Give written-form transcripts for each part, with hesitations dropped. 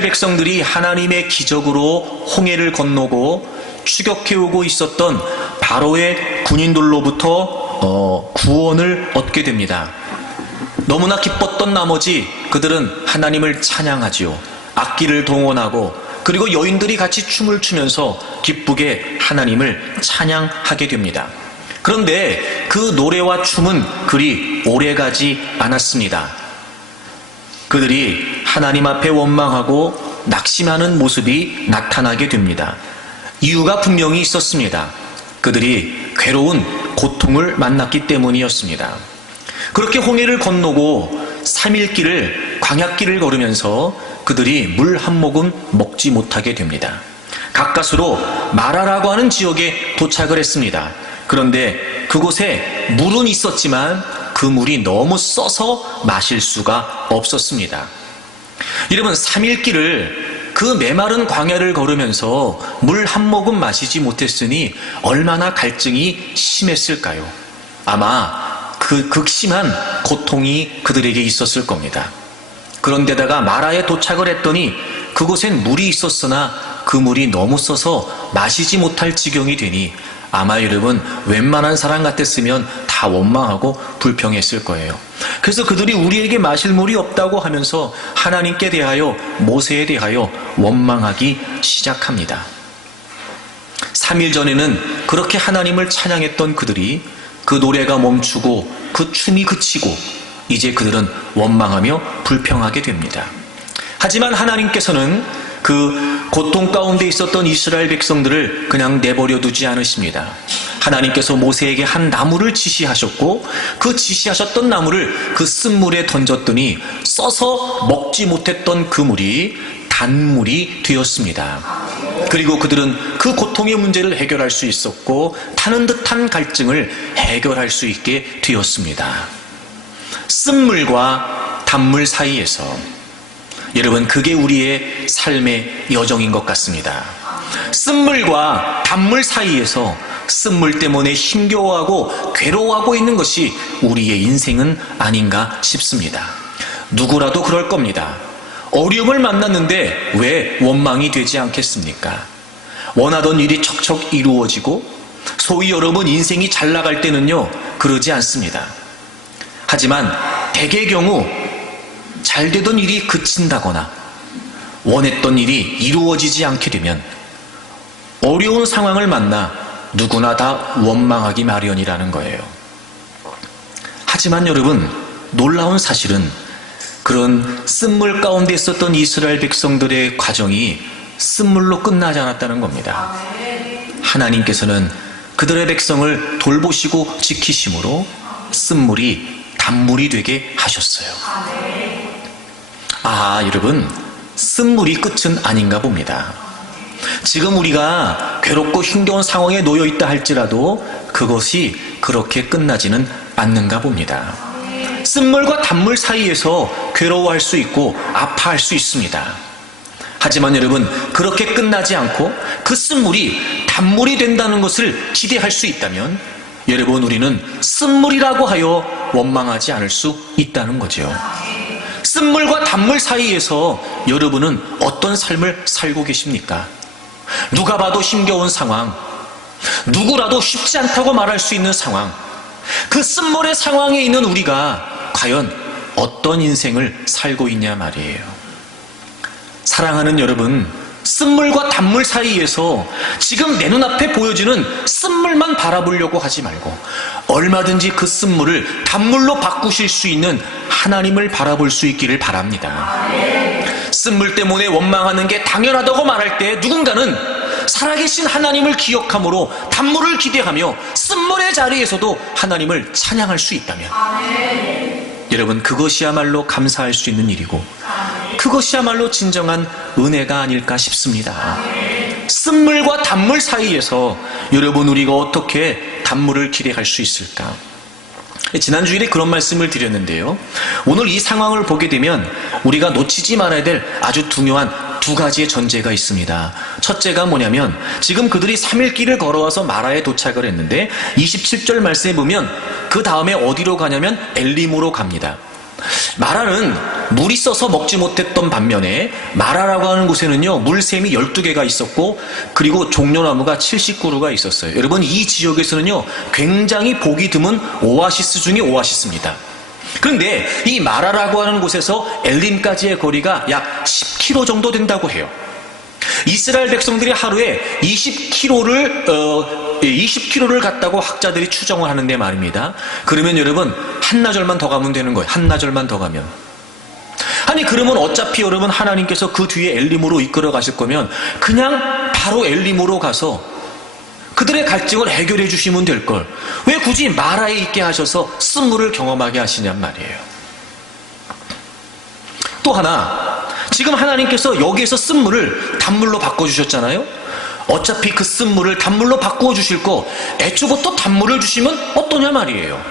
이스라엘 백성들이 하나님의 기적으로 홍해를 건너고 추격해오고 있었던 바로의 군인들로부터 구원을 얻게 됩니다. 너무나 기뻤던 나머지 그들은 하나님을 찬양하지요. 악기를 동원하고 그리고 여인들이 같이 춤을 추면서 기쁘게 하나님을 찬양하게 됩니다. 그런데 그 노래와 춤은 그리 오래가지 않았습니다. 그들이 하나님 앞에 원망하고 낙심하는 모습이 나타나게 됩니다. 이유가 분명히 있었습니다. 그들이 괴로운 고통을 만났기 때문이었습니다. 그렇게 홍해를 건너고 3일 길을 광야길을 걸으면서 그들이 물 한 모금 먹지 못하게 됩니다. 가까스로 마라라고 하는 지역에 도착을 했습니다. 그런데 그곳에 물은 있었지만 그 물이 너무 써서 마실 수가 없었습니다. 여러분, 3일 길을 그 메마른 광야를 걸으면서 물 한 모금 마시지 못했으니 얼마나 갈증이 심했을까요? 아마 그 극심한 고통이 그들에게 있었을 겁니다. 그런데다가 마라에 도착을 했더니 그곳엔 물이 있었으나 그 물이 너무 써서 마시지 못할 지경이 되니 아마 여러분 웬만한 사람 같았으면 다 원망하고 불평했을 거예요. 그래서 그들이 우리에게 마실 물이 없다고 하면서 하나님께 대하여 모세에 대하여 원망하기 시작합니다. 3일 전에는 그렇게 하나님을 찬양했던 그들이 그 노래가 멈추고 그 춤이 그치고 이제 그들은 원망하며 불평하게 됩니다. 하지만 하나님께서는 그 고통 가운데 있었던 이스라엘 백성들을 그냥 내버려 두지 않으십니다. 하나님께서 모세에게 한 나무를 지시하셨고 그 지시하셨던 나무를 그 쓴물에 던졌더니 써서 먹지 못했던 그 물이 단물이 되었습니다. 그리고 그들은 그 고통의 문제를 해결할 수 있었고 타는 듯한 갈증을 해결할 수 있게 되었습니다. 쓴물과 단물 사이에서 여러분, 그게 우리의 삶의 여정인 것 같습니다. 쓴물과 단물 사이에서 쓴물 때문에 힘겨워하고 괴로워하고 있는 것이 우리의 인생은 아닌가 싶습니다. 누구라도 그럴 겁니다. 어려움을 만났는데 왜 원망이 되지 않겠습니까? 원하던 일이 척척 이루어지고 소위 여러분 인생이 잘 나갈 때는요 그러지 않습니다. 하지만 대개의 경우 잘 되던 일이 그친다거나 원했던 일이 이루어지지 않게 되면 어려운 상황을 만나 누구나 다 원망하기 마련이라는 거예요. 하지만 여러분, 놀라운 사실은 그런 쓴물 가운데 있었던 이스라엘 백성들의 과정이 쓴물로 끝나지 않았다는 겁니다. 하나님께서는 그들의 백성을 돌보시고 지키심으로 쓴물이 단물이 되게 하셨어요. 여러분, 쓴물이 끝은 아닌가 봅니다. 지금 우리가 괴롭고 힘겨운 상황에 놓여 있다 할지라도 그것이 그렇게 끝나지는 않는가 봅니다. 쓴물과 단물 사이에서 괴로워할 수 있고 아파할 수 있습니다. 하지만 여러분, 그렇게 끝나지 않고 그 쓴물이 단물이 된다는 것을 기대할 수 있다면 여러분, 우리는 쓴물이라고 하여 원망하지 않을 수 있다는 거죠. 쓴물과 단물 사이에서 여러분은 어떤 삶을 살고 계십니까? 누가 봐도 힘겨운 상황, 누구라도 쉽지 않다고 말할 수 있는 상황, 그 쓴물의 상황에 있는 우리가 과연 어떤 인생을 살고 있냐 말이에요. 사랑하는 여러분, 쓴물과 단물 사이에서 지금 내 눈앞에 보여지는 쓴물만 바라보려고 하지 말고 얼마든지 그 쓴물을 단물로 바꾸실 수 있는 하나님을 바라볼 수 있기를 바랍니다. 쓴물 때문에 원망하는 게 당연하다고 말할 때 누군가는 살아계신 하나님을 기억함으로 단물을 기대하며 쓴물의 자리에서도 하나님을 찬양할 수 있다면 여러분, 그것이야말로 감사할 수 있는 일이고 그것이야말로 진정한 은혜가 아닐까 싶습니다. 쓴물과 단물 사이에서 여러분, 우리가 어떻게 단물을 기대할 수 있을까? 지난 주일에 그런 말씀을 드렸는데요, 오늘 이 상황을 보게 되면 우리가 놓치지 말아야 될 아주 중요한 두 가지의 전제가 있습니다. 첫째가 뭐냐면, 지금 그들이 3일 길을 걸어와서 마라에 도착을 했는데 27절 말씀에 보면 그 다음에 어디로 가냐면 엘림으로 갑니다. 마라는 물이 써서 먹지 못했던 반면에 마라라고 하는 곳에는요 물샘이 12개가 있었고 그리고 종려나무가 70그루가 있었어요. 여러분 이 지역에서는요 굉장히 보기 드문 오아시스 중에 오아시스입니다. 그런데 이 마라라고 하는 곳에서 엘림까지의 거리가 약 10km 정도 된다고 해요. 이스라엘 백성들이 하루에 20km를 갔다고 학자들이 추정을 하는데 말입니다. 그러면 여러분 한나절만 더 가면 되는 거예요. 한나절만 더 가면. 아니 그러면 어차피 여러분 하나님께서 그 뒤에 엘림으로 이끌어 가실 거면 그냥 바로 엘림으로 가서 그들의 갈증을 해결해 주시면 될 걸. 왜 굳이 마라에 있게 하셔서 쓴물을 경험하게 하시냔 말이에요. 또 하나, 지금 하나님께서 여기에서 쓴물을 단물로 바꿔주셨잖아요. 어차피 그 쓴물을 단물로 바꾸어 주실 거 애초부터 단물을 주시면 어떠냐 말이에요.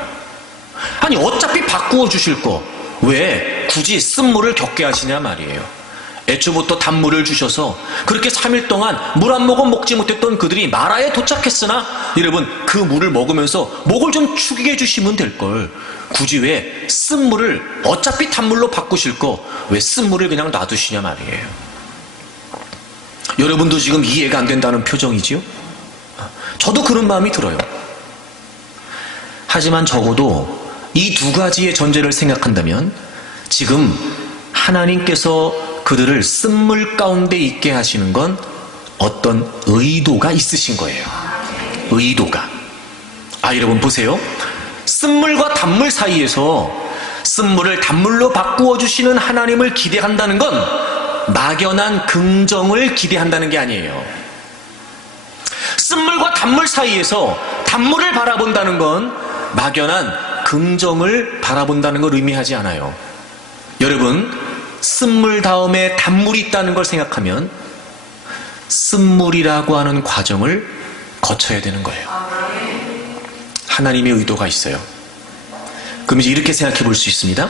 아니 어차피 바꾸어 주실 거 왜 굳이 쓴물을 겪게 하시냐 말이에요. 애초부터 단물을 주셔서 그렇게 3일 동안 물 한 모금 먹지 못했던 그들이 마라에 도착했으나 여러분 그 물을 먹으면서 목을 좀 축이게 해주시면 될걸. 굳이 왜 쓴물을 어차피 단물로 바꾸실 거 왜 쓴물을 그냥 놔두시냐 말이에요. 여러분도 지금 이해가 안 된다는 표정이지요? 저도 그런 마음이 들어요. 하지만 적어도 이 두 가지의 전제를 생각한다면 지금 하나님께서 그들을 쓴물 가운데 있게 하시는 건 어떤 의도가 있으신 거예요. 의도가. 여러분 보세요. 쓴물과 단물 사이에서 쓴물을 단물로 바꾸어 주시는 하나님을 기대한다는 건 막연한 긍정을 기대한다는 게 아니에요. 쓴물과 단물 사이에서 단물을 바라본다는 건 막연한 긍정을 바라본다는 걸 의미하지 않아요. 여러분 쓴물 다음에 단물이 있다는 걸 생각하면 쓴물이라고 하는 과정을 거쳐야 되는 거예요. 하나님의 의도가 있어요. 그럼 이제 이렇게 생각해 볼 수 있습니다.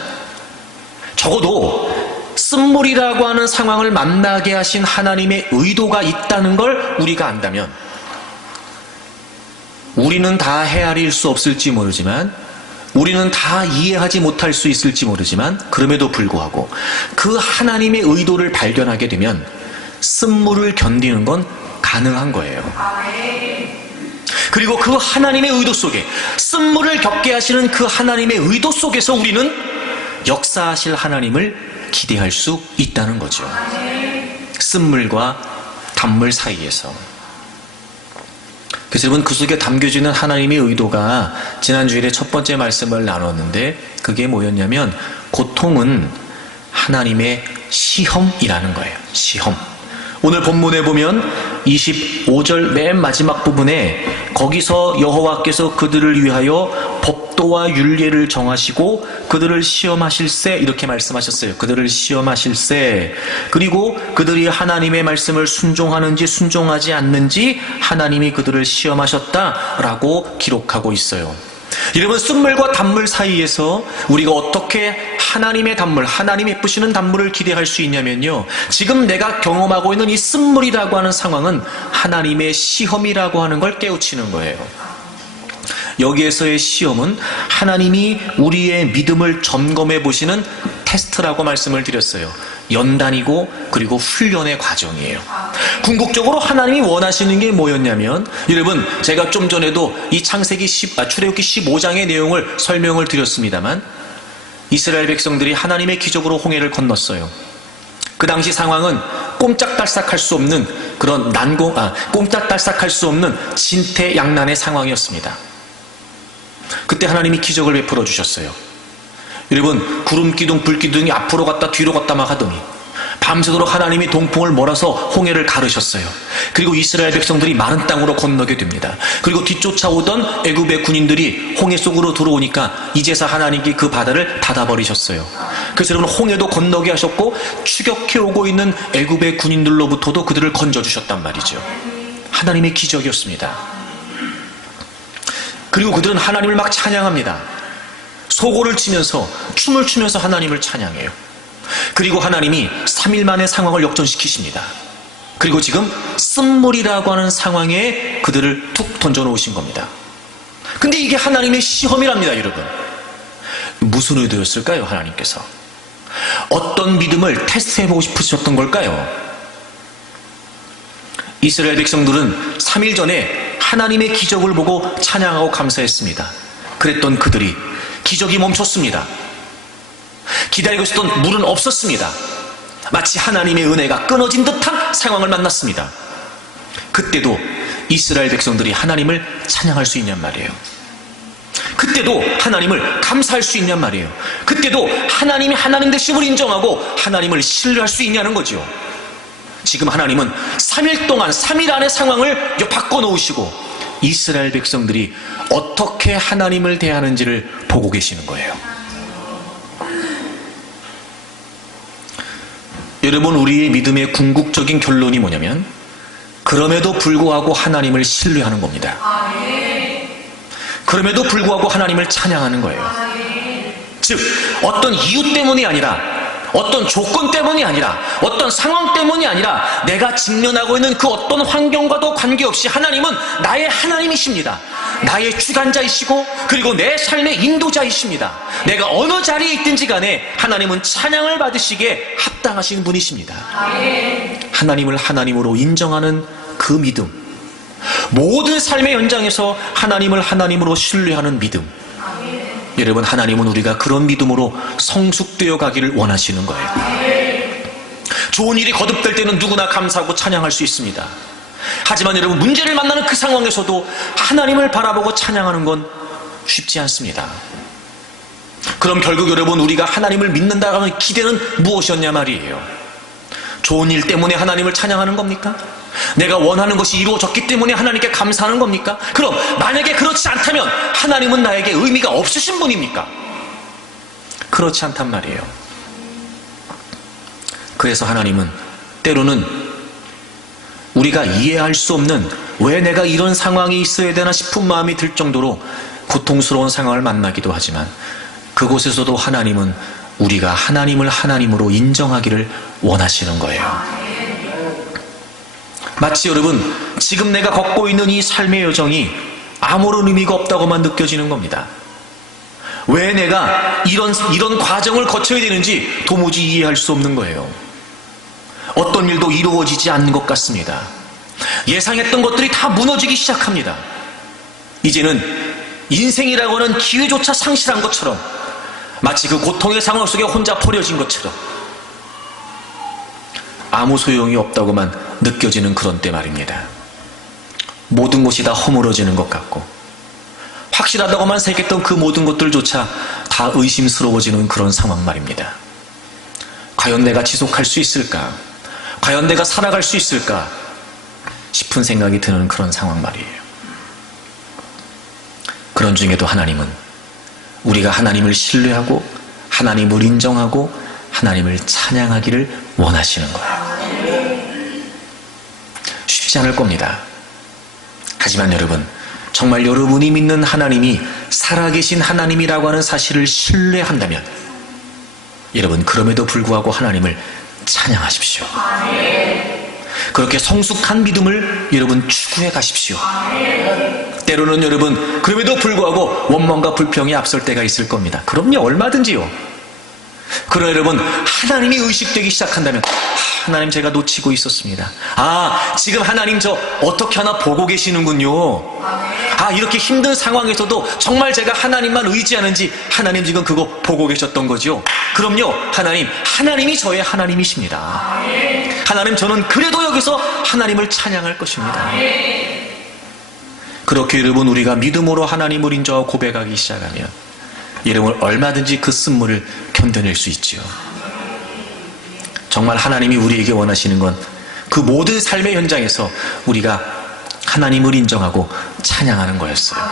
적어도 쓴물이라고 하는 상황을 만나게 하신 하나님의 의도가 있다는 걸 우리가 안다면 우리는 다 헤아릴 수 없을지 모르지만 우리는 다 이해하지 못할 수 있을지 모르지만 그럼에도 불구하고 그 하나님의 의도를 발견하게 되면 쓴물을 견디는 건 가능한 거예요. 그리고 그 하나님의 의도 속에 쓴물을 겪게 하시는 그 하나님의 의도 속에서 우리는 역사하실 하나님을 기대할 수 있다는 거죠. 쓴물과 단물 사이에서. 그래서 여러분 그 속에 담겨지는 하나님의 의도가 지난주일에 첫 번째 말씀을 나눴는데 그게 뭐였냐면 고통은 하나님의 시험이라는 거예요. 시험. 오늘 본문에 보면 25절 맨 마지막 부분에 거기서 여호와께서 그들을 위하여 법도와 율례를 정하시고 그들을 시험하실세 이렇게 말씀하셨어요. 그들을 시험하실세. 그리고 그들이 하나님의 말씀을 순종하는지 순종하지 않는지 하나님이 그들을 시험하셨다라고 기록하고 있어요. 여러분 쓴물과 단물 사이에서 우리가 어떻게 하나님의 단물, 하나님이 예쁘시는 단물을 기대할 수 있냐면요, 지금 내가 경험하고 있는 이 쓴물이라고 하는 상황은 하나님의 시험이라고 하는 걸 깨우치는 거예요. 여기에서의 시험은 하나님이 우리의 믿음을 점검해 보시는 테스트라고 말씀을 드렸어요. 연단이고 그리고 훈련의 과정이에요. 궁극적으로 하나님이 원하시는 게 뭐였냐면, 여러분 제가 좀 전에도 이 출애굽기 15장의 내용을 설명을 드렸습니다만 이스라엘 백성들이 하나님의 기적으로 홍해를 건넜어요. 그 당시 상황은 꼼짝달싹할 수 없는 그런 꼼짝달싹할 수 없는 진퇴양난의 상황이었습니다. 그때 하나님이 기적을 베풀어 주셨어요. 여러분 구름기둥 불기둥이 앞으로 갔다 뒤로 갔다 막 하더니 밤새도록 하나님이 동풍을 몰아서 홍해를 가르셨어요. 그리고 이스라엘 백성들이 마른 땅으로 건너게 됩니다. 그리고 뒤쫓아오던 애굽의 군인들이 홍해 속으로 들어오니까 이제서 하나님께 그 바다를 닫아버리셨어요. 그래서 여러분 홍해도 건너게 하셨고 추격해오고 있는 애굽의 군인들로부터도 그들을 건져주셨단 말이죠. 하나님의 기적이었습니다. 그리고 그들은 하나님을 막 찬양합니다. 소고를 치면서 춤을 추면서 하나님을 찬양해요. 그리고 하나님이 3일 만에 상황을 역전시키십니다. 그리고 지금 쓴물이라고 하는 상황에 그들을 툭 던져놓으신 겁니다. 근데 이게 하나님의 시험이랍니다. 여러분, 무슨 의도였을까요? 하나님께서 어떤 믿음을 테스트해보고 싶으셨던 걸까요? 이스라엘 백성들은 3일 전에 하나님의 기적을 보고 찬양하고 감사했습니다. 그랬던 그들이 기적이 멈췄습니다. 기다리고 있었던 물은 없었습니다. 마치 하나님의 은혜가 끊어진 듯한 상황을 만났습니다. 그때도 이스라엘 백성들이 하나님을 찬양할 수 있냔 말이에요. 그때도 하나님을 감사할 수 있냔 말이에요. 그때도 하나님이 하나님 되심을 인정하고 하나님을 신뢰할 수 있냐는 거죠. 지금 하나님은 3일 동안 3일 안의 상황을 바꿔놓으시고 이스라엘 백성들이 어떻게 하나님을 대하는지를 보고 계시는 거예요. 여러분, 우리의 믿음의 궁극적인 결론이 뭐냐면 그럼에도 불구하고 하나님을 신뢰하는 겁니다. 그럼에도 불구하고 하나님을 찬양하는 거예요. 즉 어떤 이유 때문이 아니라, 어떤 조건 때문이 아니라, 어떤 상황 때문이 아니라 내가 직면하고 있는 그 어떤 환경과도 관계없이 하나님은 나의 하나님이십니다. 나의 주관자이시고 그리고 내 삶의 인도자이십니다. 내가 어느 자리에 있든지 간에 하나님은 찬양을 받으시기에 합당하신 분이십니다. 하나님을 하나님으로 인정하는 그 믿음, 모든 삶의 현장에서 하나님을 하나님으로 신뢰하는 믿음, 여러분, 하나님은 우리가 그런 믿음으로 성숙되어 가기를 원하시는 거예요. 좋은 일이 거듭될 때는 누구나 감사하고 찬양할 수 있습니다. 하지만 여러분, 문제를 만나는 그 상황에서도 하나님을 바라보고 찬양하는 건 쉽지 않습니다. 그럼 결국 여러분, 우리가 하나님을 믿는다고 하는 기대는 무엇이었냐 말이에요. 좋은 일 때문에 하나님을 찬양하는 겁니까? 내가 원하는 것이 이루어졌기 때문에 하나님께 감사하는 겁니까? 그럼 만약에 그렇지 않다면 하나님은 나에게 의미가 없으신 분입니까? 그렇지 않단 말이에요. 그래서 하나님은 때로는 우리가 이해할 수 없는, 왜 내가 이런 상황이 있어야 되나 싶은 마음이 들 정도로 고통스러운 상황을 만나기도 하지만 그곳에서도 하나님은 우리가 하나님을 하나님으로 인정하기를 원하시는 거예요. 마치 여러분, 지금 내가 걷고 있는 이 삶의 여정이 아무런 의미가 없다고만 느껴지는 겁니다. 왜 내가 이런 과정을 거쳐야 되는지 도무지 이해할 수 없는 거예요. 어떤 일도 이루어지지 않는 것 같습니다. 예상했던 것들이 다 무너지기 시작합니다. 이제는 인생이라고 하는 기회조차 상실한 것처럼, 마치 그 고통의 상황 속에 혼자 버려진 것처럼 아무 소용이 없다고만 느껴지는 그런 때 말입니다. 모든 것이 다 허물어지는 것 같고 확실하다고만 생각했던 그 모든 것들조차 다 의심스러워지는 그런 상황 말입니다. 과연 내가 지속할 수 있을까? 과연 내가 살아갈 수 있을까? 싶은 생각이 드는 그런 상황 말이에요. 그런 중에도 하나님은 우리가 하나님을 신뢰하고 하나님을 인정하고 하나님을 찬양하기를 원하시는 거예요. 쉽지 않을 겁니다. 하지만 여러분, 정말 여러분이 믿는 하나님이 살아계신 하나님이라고 하는 사실을 신뢰한다면 여러분, 그럼에도 불구하고 하나님을 찬양하십시오. 그렇게 성숙한 믿음을 여러분 추구해 가십시오. 때로는 여러분, 그럼에도 불구하고 원망과 불평이 앞설 때가 있을 겁니다. 그럼요, 얼마든지요. 그러나 여러분, 하나님이 의식되기 시작한다면, 하나님, 제가 놓치고 있었습니다. 지금 하나님 저 어떻게 하나 보고 계시는군요. 이렇게 힘든 상황에서도 정말 제가 하나님만 의지하는지 하나님 지금 그거 보고 계셨던 거죠. 그럼요, 하나님이 저의 하나님이십니다. 하나님, 저는 그래도 여기서 하나님을 찬양할 것입니다. 그렇게 여러분, 우리가 믿음으로 하나님을 인정하고 고백하기 시작하면 여러분, 얼마든지 그 쓴물을 견뎌낼 수 있지요. 정말 하나님이 우리에게 원하시는 건 그 모든 삶의 현장에서 우리가 하나님을 인정하고 찬양하는 거였어요.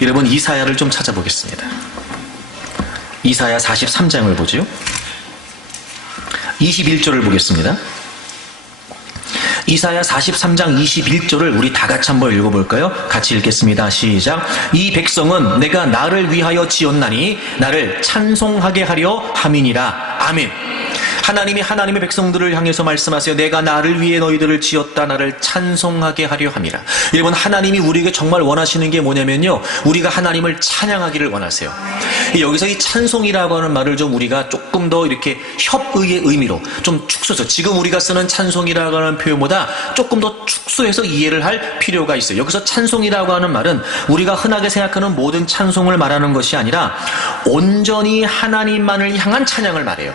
여러분, 이사야를 좀 찾아보겠습니다. 이사야 43장을 보죠. 21절을 보겠습니다. 이사야 43장 21절을 우리 다 같이 한번 읽어볼까요? 같이 읽겠습니다. 시작. 이 백성은 내가 나를 위하여 지었나니 나를 찬송하게 하려 함이니라. 아멘. 하나님이 하나님의 백성들을 향해서 말씀하세요. 내가 나를 위해 너희들을 지었다. 나를 찬송하게 하려 함이라. 여러분, 하나님이 우리에게 정말 원하시는 게 뭐냐면요, 우리가 하나님을 찬양하기를 원하세요. 여기서 이 찬송이라고 하는 말을 좀 우리가 조금 더 이렇게 협의의 의미로 좀 축소해서, 지금 우리가 쓰는 찬송이라고 하는 표현보다 조금 더 축소해서 이해를 할 필요가 있어요. 여기서 찬송이라고 하는 말은 우리가 흔하게 생각하는 모든 찬송을 말하는 것이 아니라 온전히 하나님만을 향한 찬양을 말해요.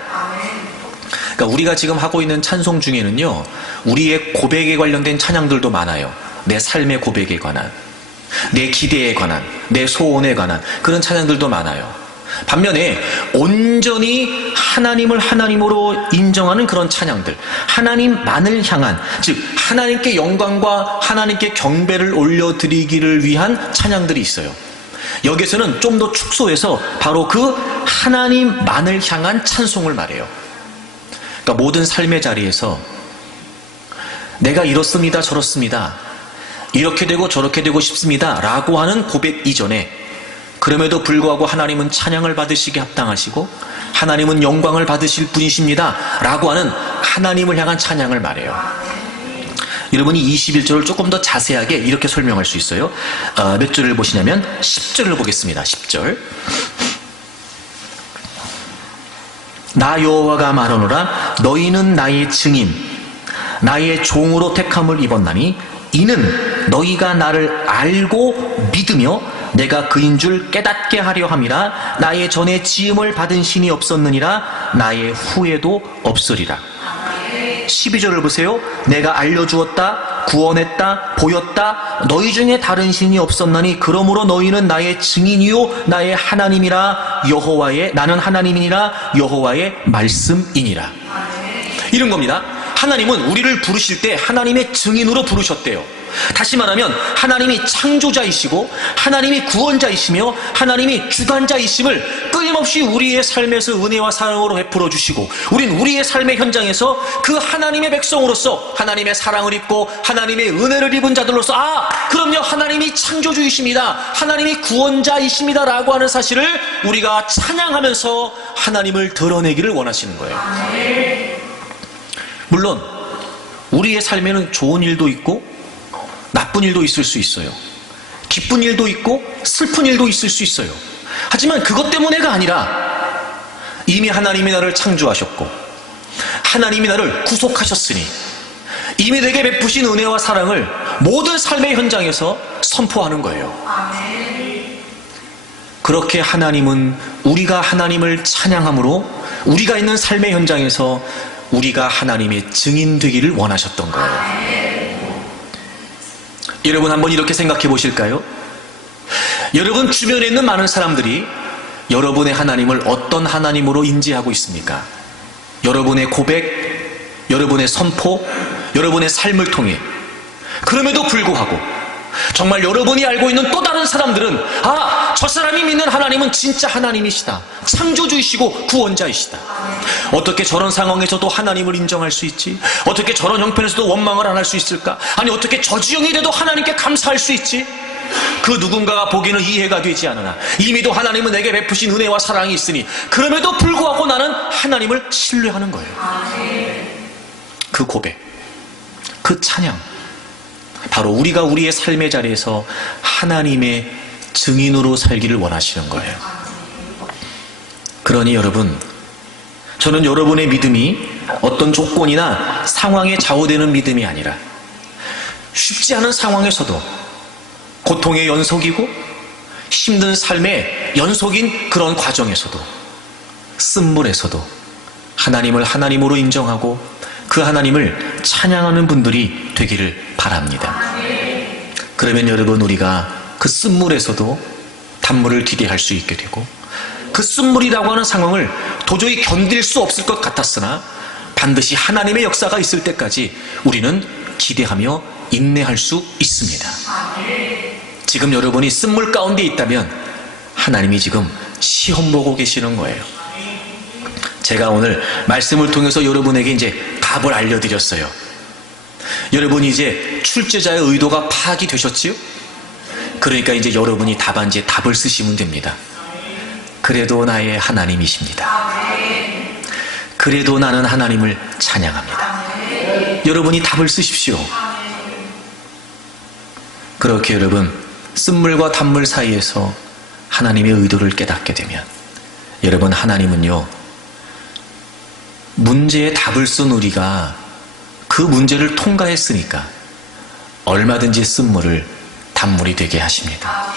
그러니까 우리가 지금 하고 있는 찬송 중에는요, 우리의 고백에 관련된 찬양들도 많아요. 내 삶의 고백에 관한, 내 기대에 관한, 내 소원에 관한 그런 찬양들도 많아요. 반면에 온전히 하나님을 하나님으로 인정하는 그런 찬양들, 하나님만을 향한, 즉 하나님께 영광과 하나님께 경배를 올려드리기를 위한 찬양들이 있어요. 여기서는 좀 더 축소해서 바로 그 하나님만을 향한 찬송을 말해요. 그러니까 모든 삶의 자리에서 내가 이렇습니다, 저렇습니다, 이렇게 되고 저렇게 되고 싶습니다 라고 하는 고백 이전에, 그럼에도 불구하고 하나님은 찬양을 받으시기 합당하시고 하나님은 영광을 받으실 분이십니다 라고 하는 하나님을 향한 찬양을 말해요. 여러분이 21절을 조금 더 자세하게 이렇게 설명할 수 있어요. 몇 절을 보시냐면 10절을 보겠습니다. 10절. 나 여호와가 말하노라. 너희는 나의 증인, 나의 종으로 택함을 입었나니 이는 너희가 나를 알고 믿으며 내가 그인 줄 깨닫게 하려 함이라. 나의 전에 지음을 받은 신이 없었느니라. 나의 후에도 없으리라. 12절을 보세요. 내가 알려주었다, 구원했다, 보였다. 너희 중에 다른 신이 없었나니 그러므로 너희는 나의 증인이요 나의 하나님이라. 여호와의, 나는 하나님이니라 여호와의 말씀이니라. 이런 겁니다. 하나님은 우리를 부르실 때 하나님의 증인으로 부르셨대요. 다시 말하면 하나님이 창조자이시고 하나님이 구원자이시며 하나님이 주관자이심을 끊임없이 우리의 삶에서 은혜와 사랑으로 베풀어 주시고, 우린 우리의 삶의 현장에서 그 하나님의 백성으로서 하나님의 사랑을 입고 하나님의 은혜를 입은 자들로서, 그럼요, 하나님이 창조주이십니다, 하나님이 구원자이십니다 라고 하는 사실을 우리가 찬양하면서 하나님을 드러내기를 원하시는 거예요. 물론 우리의 삶에는 좋은 일도 있고 나쁜 일도 있을 수 있어요. 기쁜 일도 있고 슬픈 일도 있을 수 있어요. 하지만 그것 때문에가 아니라 이미 하나님이 나를 창조하셨고 하나님이 나를 구속하셨으니 이미 내게 베푸신 은혜와 사랑을 모든 삶의 현장에서 선포하는 거예요. 그렇게 하나님은 우리가 하나님을 찬양함으로 우리가 있는 삶의 현장에서 우리가 하나님의 증인 되기를 원하셨던 거예요. 여러분, 한번 이렇게 생각해 보실까요? 여러분 주변에 있는 많은 사람들이 여러분의 하나님을 어떤 하나님으로 인지하고 있습니까? 여러분의 고백, 여러분의 선포, 여러분의 삶을 통해. 그럼에도 불구하고 정말 여러분이 알고 있는 또 다른 사람들은, 저 사람이 믿는 하나님은 진짜 하나님이시다, 창조주이시고 구원자이시다. 어떻게 저런 상황에서도 하나님을 인정할 수 있지? 어떻게 저런 형편에서도 원망을 안 할 수 있을까? 아니, 어떻게 저 지경이 돼도 하나님께 감사할 수 있지? 그 누군가가 보기에는 이해가 되지 않으나 이미도 하나님은 내게 베푸신 은혜와 사랑이 있으니 그럼에도 불구하고 나는 하나님을 신뢰하는 거예요. 그 고백, 그 찬양, 바로 우리가 우리의 삶의 자리에서 하나님의 증인으로 살기를 원하시는 거예요. 그러니 여러분, 저는 여러분의 믿음이 어떤 조건이나 상황에 좌우되는 믿음이 아니라 쉽지 않은 상황에서도, 고통의 연속이고 힘든 삶의 연속인 그런 과정에서도, 쓴물에서도 하나님을 하나님으로 인정하고 그 하나님을 찬양하는 분들이 되기를 바랍니다. 그러면 여러분, 우리가 그 쓴물에서도 단물을 기대할 수 있게 되고, 그 쓴물이라고 하는 상황을 도저히 견딜 수 없을 것 같았으나 반드시 하나님의 역사가 있을 때까지 우리는 기대하며 인내할 수 있습니다. 지금 여러분이 쓴물 가운데 있다면 하나님이 지금 시험 보고 계시는 거예요. 제가 오늘 말씀을 통해서 여러분에게 이제 답을 알려드렸어요. 여러분이 이제 출제자의 의도가 파악이 되셨지요? 그러니까 이제 여러분이 답안지에 답을 쓰시면 됩니다. 그래도 나의 하나님이십니다. 그래도 나는 하나님을 찬양합니다. 여러분이 답을 쓰십시오. 그렇게 여러분 쓴물과 단물 사이에서 하나님의 의도를 깨닫게 되면 여러분 하나님은요 문제에 답을 쓴 우리가 그 문제를 통과했으니까 얼마든지 쓴물을 단물이 되게 하십니다.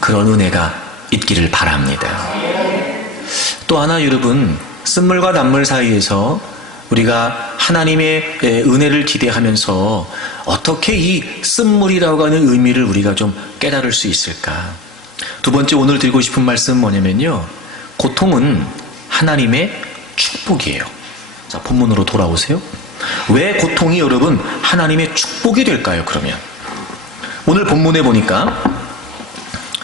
그런 은혜가 있기를 바랍니다. 또 하나 여러분 쓴물과 단물 사이에서 우리가 하나님의 은혜를 기대하면서 어떻게 이 쓴물이라고 하는 의미를 우리가 좀 깨달을 수 있을까? 두 번째 오늘 드리고 싶은 말씀은 뭐냐면요 고통은 하나님의 축복이에요. 자, 본문으로 돌아오세요. 왜 고통이 여러분 하나님의 축복이 될까요? 그러면 오늘 본문에 보니까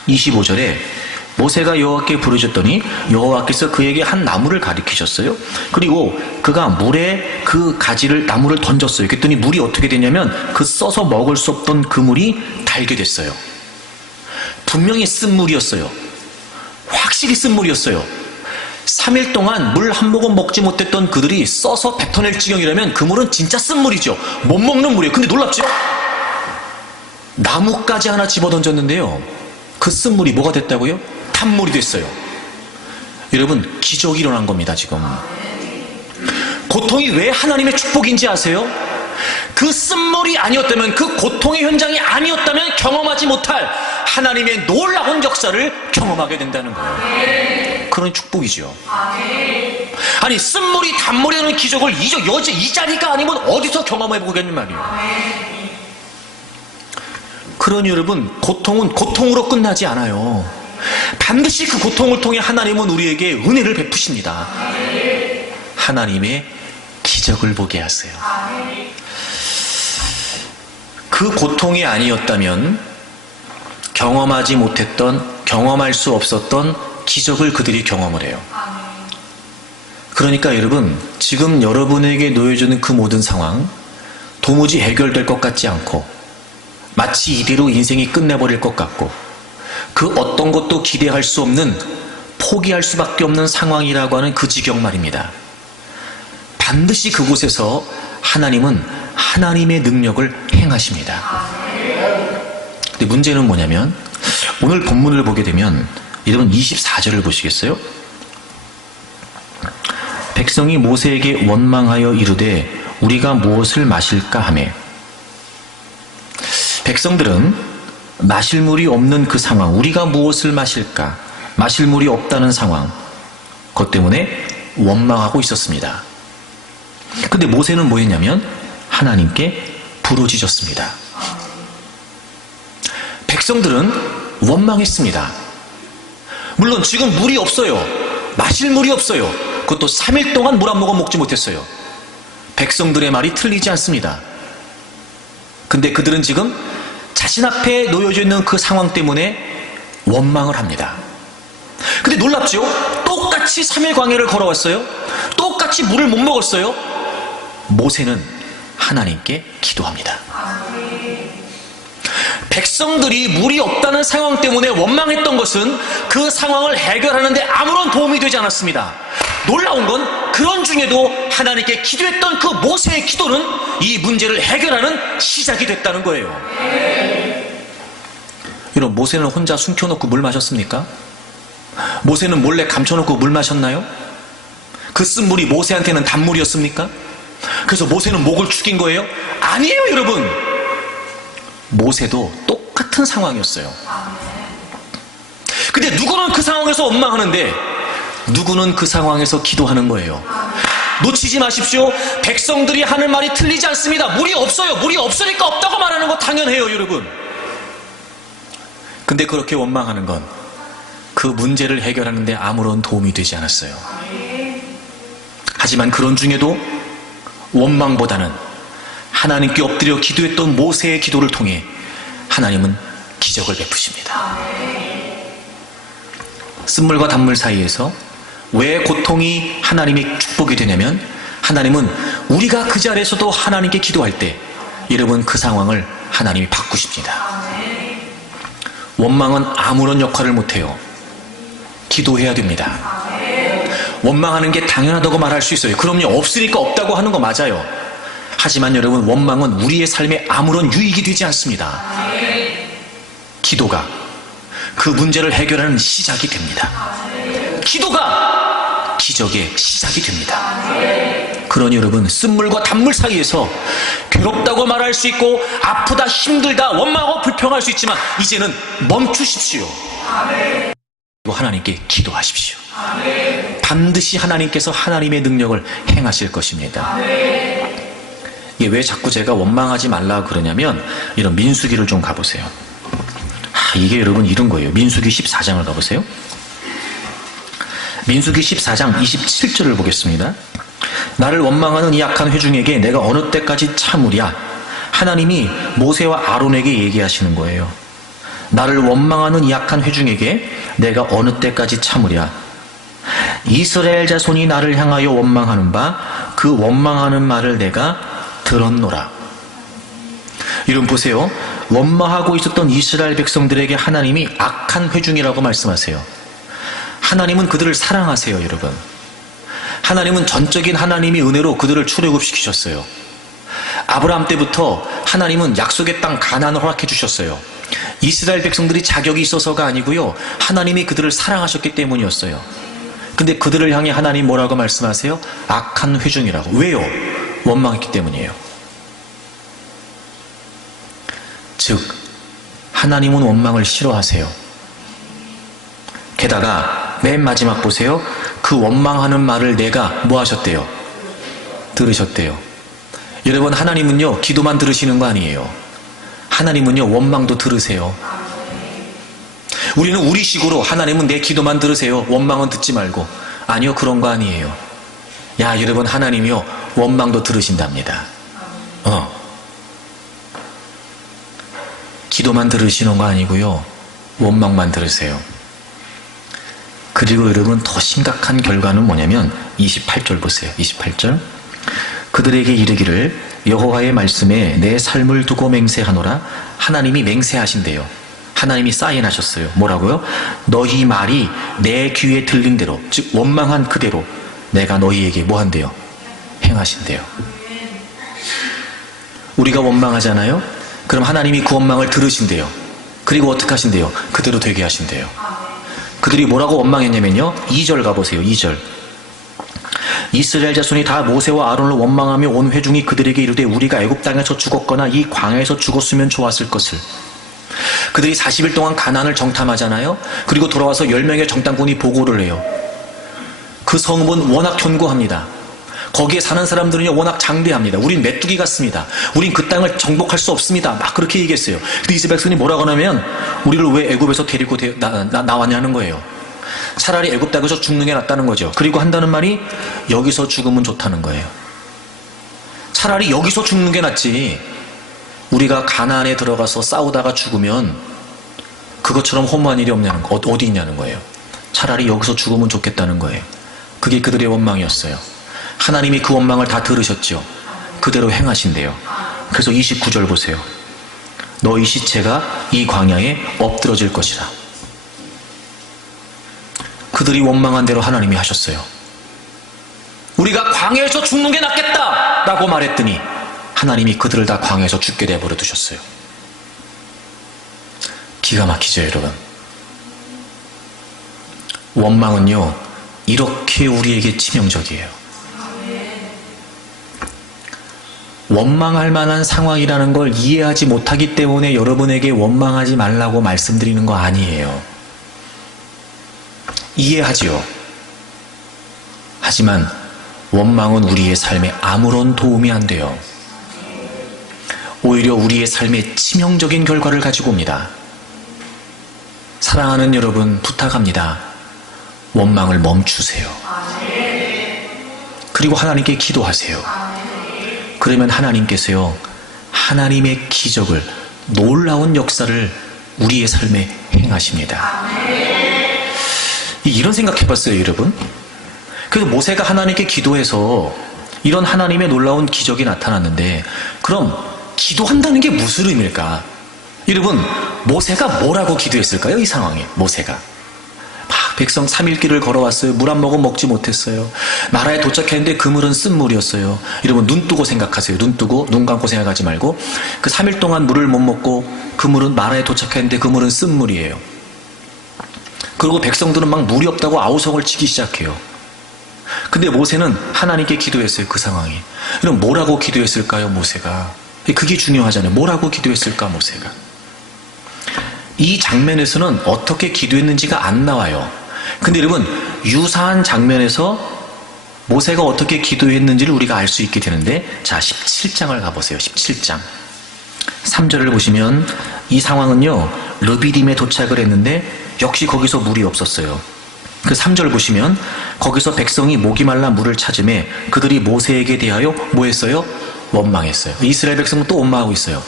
25절에 모세가 여호와께 부르셨더니 여호와께서 그에게 한 나무를 가리키셨어요. 그리고 그가 물에 그 가지를 나무를 던졌어요. 그랬더니 물이 어떻게 됐냐면 그 써서 먹을 수 없던 그 물이 달게 됐어요. 분명히 쓴 물이었어요. 확실히 쓴 물이었어요. 3일 동안 물 한 모금 먹지 못했던 그들이 써서 뱉어낼 지경이라면 그 물은 진짜 쓴 물이죠. 못 먹는 물이에요. 근데 놀랍죠? 나무까지 하나 집어던졌는데요. 그 쓴 물이 뭐가 됐다고요? 단물이 됐어요. 여러분 기적이 일어난 겁니다. 지금 고통이 왜 하나님의 축복인지 아세요? 그 쓴물이 아니었다면 그 고통의 현장이 아니었다면 경험하지 못할 하나님의 놀라운 역사를 경험하게 된다는 거예요. 그런 축복이죠. 아니 쓴물이 단물이 되는 기적을 이 자리가 아니면 어디서 경험해보겠는 말이에요. 그러니 여러분 고통은 고통으로 끝나지 않아요. 반드시 그 고통을 통해 하나님은 우리에게 은혜를 베푸십니다. 하나님의 기적을 보게 하세요. 그 고통이 아니었다면 경험하지 못했던 경험할 수 없었던 기적을 그들이 경험을 해요. 그러니까 여러분 지금 여러분에게 놓여주는 그 모든 상황 도무지 해결될 것 같지 않고 마치 이대로 인생이 끝내버릴 것 같고 그 어떤 것도 기대할 수 없는 포기할 수밖에 없는 상황이라고 하는 그 지경 말입니다. 반드시 그곳에서 하나님은 하나님의 능력을 행하십니다. 근데 문제는 뭐냐면 오늘 본문을 보게 되면 여러분 24절을 보시겠어요? 백성이 모세에게 원망하여 이르되 우리가 무엇을 마실까 하매 백성들은 마실 물이 없는 그 상황, 우리가 무엇을 마실까? 마실 물이 없다는 상황, 그것 때문에 원망하고 있었습니다. 근데 모세는 뭐 했냐면 하나님께 부르짖었습니다. 백성들은 원망했습니다. 물론 지금 물이 없어요. 마실 물이 없어요. 그것도 3일 동안 물 한 모금 먹지 못했어요. 백성들의 말이 틀리지 않습니다. 근데 그들은 지금 자신 앞에 놓여져 있는 그 상황 때문에 원망을 합니다. 근데 놀랍죠? 똑같이 3일 광야를 걸어왔어요. 똑같이 물을 못 먹었어요. 모세는 하나님께 기도합니다. 백성들이 물이 없다는 상황 때문에 원망했던 것은 그 상황을 해결하는데 아무런 도움이 되지 않았습니다. 놀라운 건 그런 중에도 하나님께 기도했던 그 모세의 기도는 이 문제를 해결하는 시작이 됐다는 거예요. 여러분 모세는 혼자 숨겨놓고 물 마셨습니까? 모세는 몰래 감춰놓고 물 마셨나요? 그 쓴 물이 모세한테는 단물이었습니까? 그래서 모세는 목을 축인 거예요? 아니에요 여러분. 모세도 똑같은 상황이었어요. 근데 누구는 그 상황에서 원망하는데 누구는 그 상황에서 기도하는 거예요. 놓치지 마십시오. 백성들이 하는 말이 틀리지 않습니다. 물이 없어요. 물이 없으니까 없다고 말하는 거 당연해요 여러분. 근데 그렇게 원망하는 건 그 문제를 해결하는데 아무런 도움이 되지 않았어요. 하지만 그런 중에도 원망보다는 하나님께 엎드려 기도했던 모세의 기도를 통해 하나님은 기적을 베푸십니다. 쓴물과 단물 사이에서 왜 고통이 하나님의 축복이 되냐면 하나님은 우리가 그 자리에서도 하나님께 기도할 때 여러분 그 상황을 하나님이 바꾸십니다. 원망은 아무런 역할을 못해요. 기도해야 됩니다. 원망하는 게 당연하다고 말할 수 있어요. 그럼요, 없으니까 없다고 하는 거 맞아요. 하지만 여러분, 원망은 우리의 삶에 아무런 유익이 되지 않습니다. 기도가 그 문제를 해결하는 시작이 됩니다. 기도가 기적의 시작이 됩니다. 그러니 여러분, 쓴물과 단물 사이에서 괴롭다고 말할 수 있고 아프다, 힘들다, 원망하고 불평할 수 있지만 이제는 멈추십시오. 그리고 하나님께 기도하십시오. 반드시 하나님께서 하나님의 능력을 행하실 것입니다. 이게 왜 자꾸 제가 원망하지 말라고 그러냐면, 이런 민수기를 좀 가보세요. 이게 여러분 이런 거예요. 민수기 14장을 가보세요. 민수기 14장 27절을 보겠습니다. 나를 원망하는 이 악한 회중에게 내가 어느 때까지 참으랴. 하나님이 모세와 아론에게 얘기하시는 거예요. 나를 원망하는 이 악한 회중에게 내가 어느 때까지 참으랴. 이스라엘 자손이 나를 향하여 원망하는 바 그 원망하는 말을 내가 들었노라. 여러분 보세요. 원망하고 있었던 이스라엘 백성들에게 하나님이 악한 회중이라고 말씀하세요. 하나님은 그들을 사랑하세요, 여러분. 하나님은 전적인 하나님이 은혜로 그들을 출애굽시키셨어요. 아브라함 때부터 하나님은 약속의 땅 가나안을 허락해 주셨어요. 이스라엘 백성들이 자격이 있어서가 아니고요, 하나님이 그들을 사랑하셨기 때문이었어요. 근데 그들을 향해 하나님 뭐라고 말씀하세요? 악한 회중이라고. 왜요? 원망했기 때문이에요. 즉, 하나님은 원망을 싫어하세요. 게다가 맨 마지막 보세요. 그 원망하는 말을 내가 뭐 하셨대요? 들으셨대요. 여러분, 하나님은요, 기도만 들으시는 거 아니에요. 하나님은요, 원망도 들으세요. 우리는 우리식으로 하나님은 내 기도만 들으세요, 원망은 듣지 말고. 아니요, 그런 거 아니에요. 야, 여러분, 하나님이요, 원망도 들으신답니다. 기도만 들으시는 거 아니고요, 원망만 들으세요. 그리고 여러분, 더 심각한 결과는 뭐냐면 28절 보세요. 28절. 그들에게 이르기를 여호와의 말씀에 내 삶을 두고 맹세하노라. 하나님이 맹세하신대요. 하나님이 사인하셨어요. 뭐라고요? 너희 말이 내 귀에 들린 대로, 즉 원망한 그대로 내가 너희에게 뭐 한대요? 행하신대요. 우리가 원망하잖아요. 그럼 하나님이 그 원망을 들으신대요. 그리고 어떻게 하신대요? 그대로 되게 하신대요. 그들이 뭐라고 원망했냐면요, 2절 가보세요. 2절. 이스라엘 자손이 다 모세와 아론을 원망하며 온 회중이 그들에게 이르되 우리가 애굽 땅에서 죽었거나 이 광야에서 죽었으면 좋았을 것을. 그들이 40일 동안 가나안을 정탐하잖아요. 그리고 돌아와서 10명의 정탐꾼이 보고를 해요. 그 성읍은 워낙 견고합니다. 거기에 사는 사람들은요, 워낙 장대합니다. 우린 메뚜기 같습니다. 우린 그 땅을 정복할 수 없습니다. 막 그렇게 얘기했어요. 근데 이스라엘 백성이 뭐라고 하냐면 우리를 왜 애굽에서 데리고 나왔냐는 거예요. 차라리 애굽 땅에서 죽는 게 낫다는 거죠. 그리고 한다는 말이 여기서 죽으면 좋다는 거예요. 차라리 여기서 죽는 게 낫지, 우리가 가나안에 들어가서 싸우다가 죽으면 그것처럼 허무한 일이 없냐는 거, 어디 있냐는 거예요. 차라리 여기서 죽으면 좋겠다는 거예요. 그게 그들의 원망이었어요. 하나님이 그 원망을 다 들으셨죠. 그대로 행하신대요. 그래서 29절 보세요. 너희 시체가 이 광야에 엎드러질 것이라. 그들이 원망한 대로 하나님이 하셨어요. 우리가 광야에서 죽는 게 낫겠다 라고 말했더니 하나님이 그들을 다 광야에서 죽게 내버려 두셨어요. 기가 막히죠, 여러분. 원망은요, 이렇게 우리에게 치명적이에요. 원망할 만한 상황이라는 걸 이해하지 못하기 때문에 여러분에게 원망하지 말라고 말씀드리는 거 아니에요. 이해하지요. 하지만 원망은 우리의 삶에 아무런 도움이 안 돼요. 오히려 우리의 삶에 치명적인 결과를 가지고 옵니다. 사랑하는 여러분, 부탁합니다. 원망을 멈추세요. 그리고 하나님께 기도하세요. 그러면 하나님께서요, 하나님의 기적을, 놀라운 역사를 우리의 삶에 행하십니다. 이런 생각 해봤어요, 여러분? 그래서 모세가 하나님께 기도해서 이런 하나님의 놀라운 기적이 나타났는데, 그럼 기도한다는 게 무슨 의미일까? 여러분, 모세가 뭐라고 기도했을까요? 이 상황에 모세가 막 백성 3일 길을 걸어왔어요. 물 한 모금 먹지 못했어요. 마라에 도착했는데 그물은 쓴물이었어요. 여러분 눈 뜨고 생각하세요. 눈 뜨고 눈 감고 생각하지 말고 그 3일 동안 물을 못 먹고 그물은 마라에 도착했는데 그물은 쓴물이에요. 그리고 백성들은 막 물이 없다고 아우성을 치기 시작해요. 근데 모세는 하나님께 기도했어요. 그 상황에. 그럼 뭐라고 기도했을까요? 모세가. 그게 중요하잖아요. 뭐라고 기도했을까? 모세가. 이 장면에서는 어떻게 기도했는지가 안 나와요. 근데 여러분 유사한 장면에서 모세가 어떻게 기도했는지를 우리가 알 수 있게 되는데, 자 17장을 가보세요. 17장 3절을 보시면 이 상황은요 르비딤에 도착을 했는데 역시 거기서 물이 없었어요. 그 3절 보시면 거기서 백성이 목이 말라 물을 찾음에 그들이 모세에게 대하여 뭐 했어요? 원망했어요. 이스라엘 백성은 또 원망하고 있어요.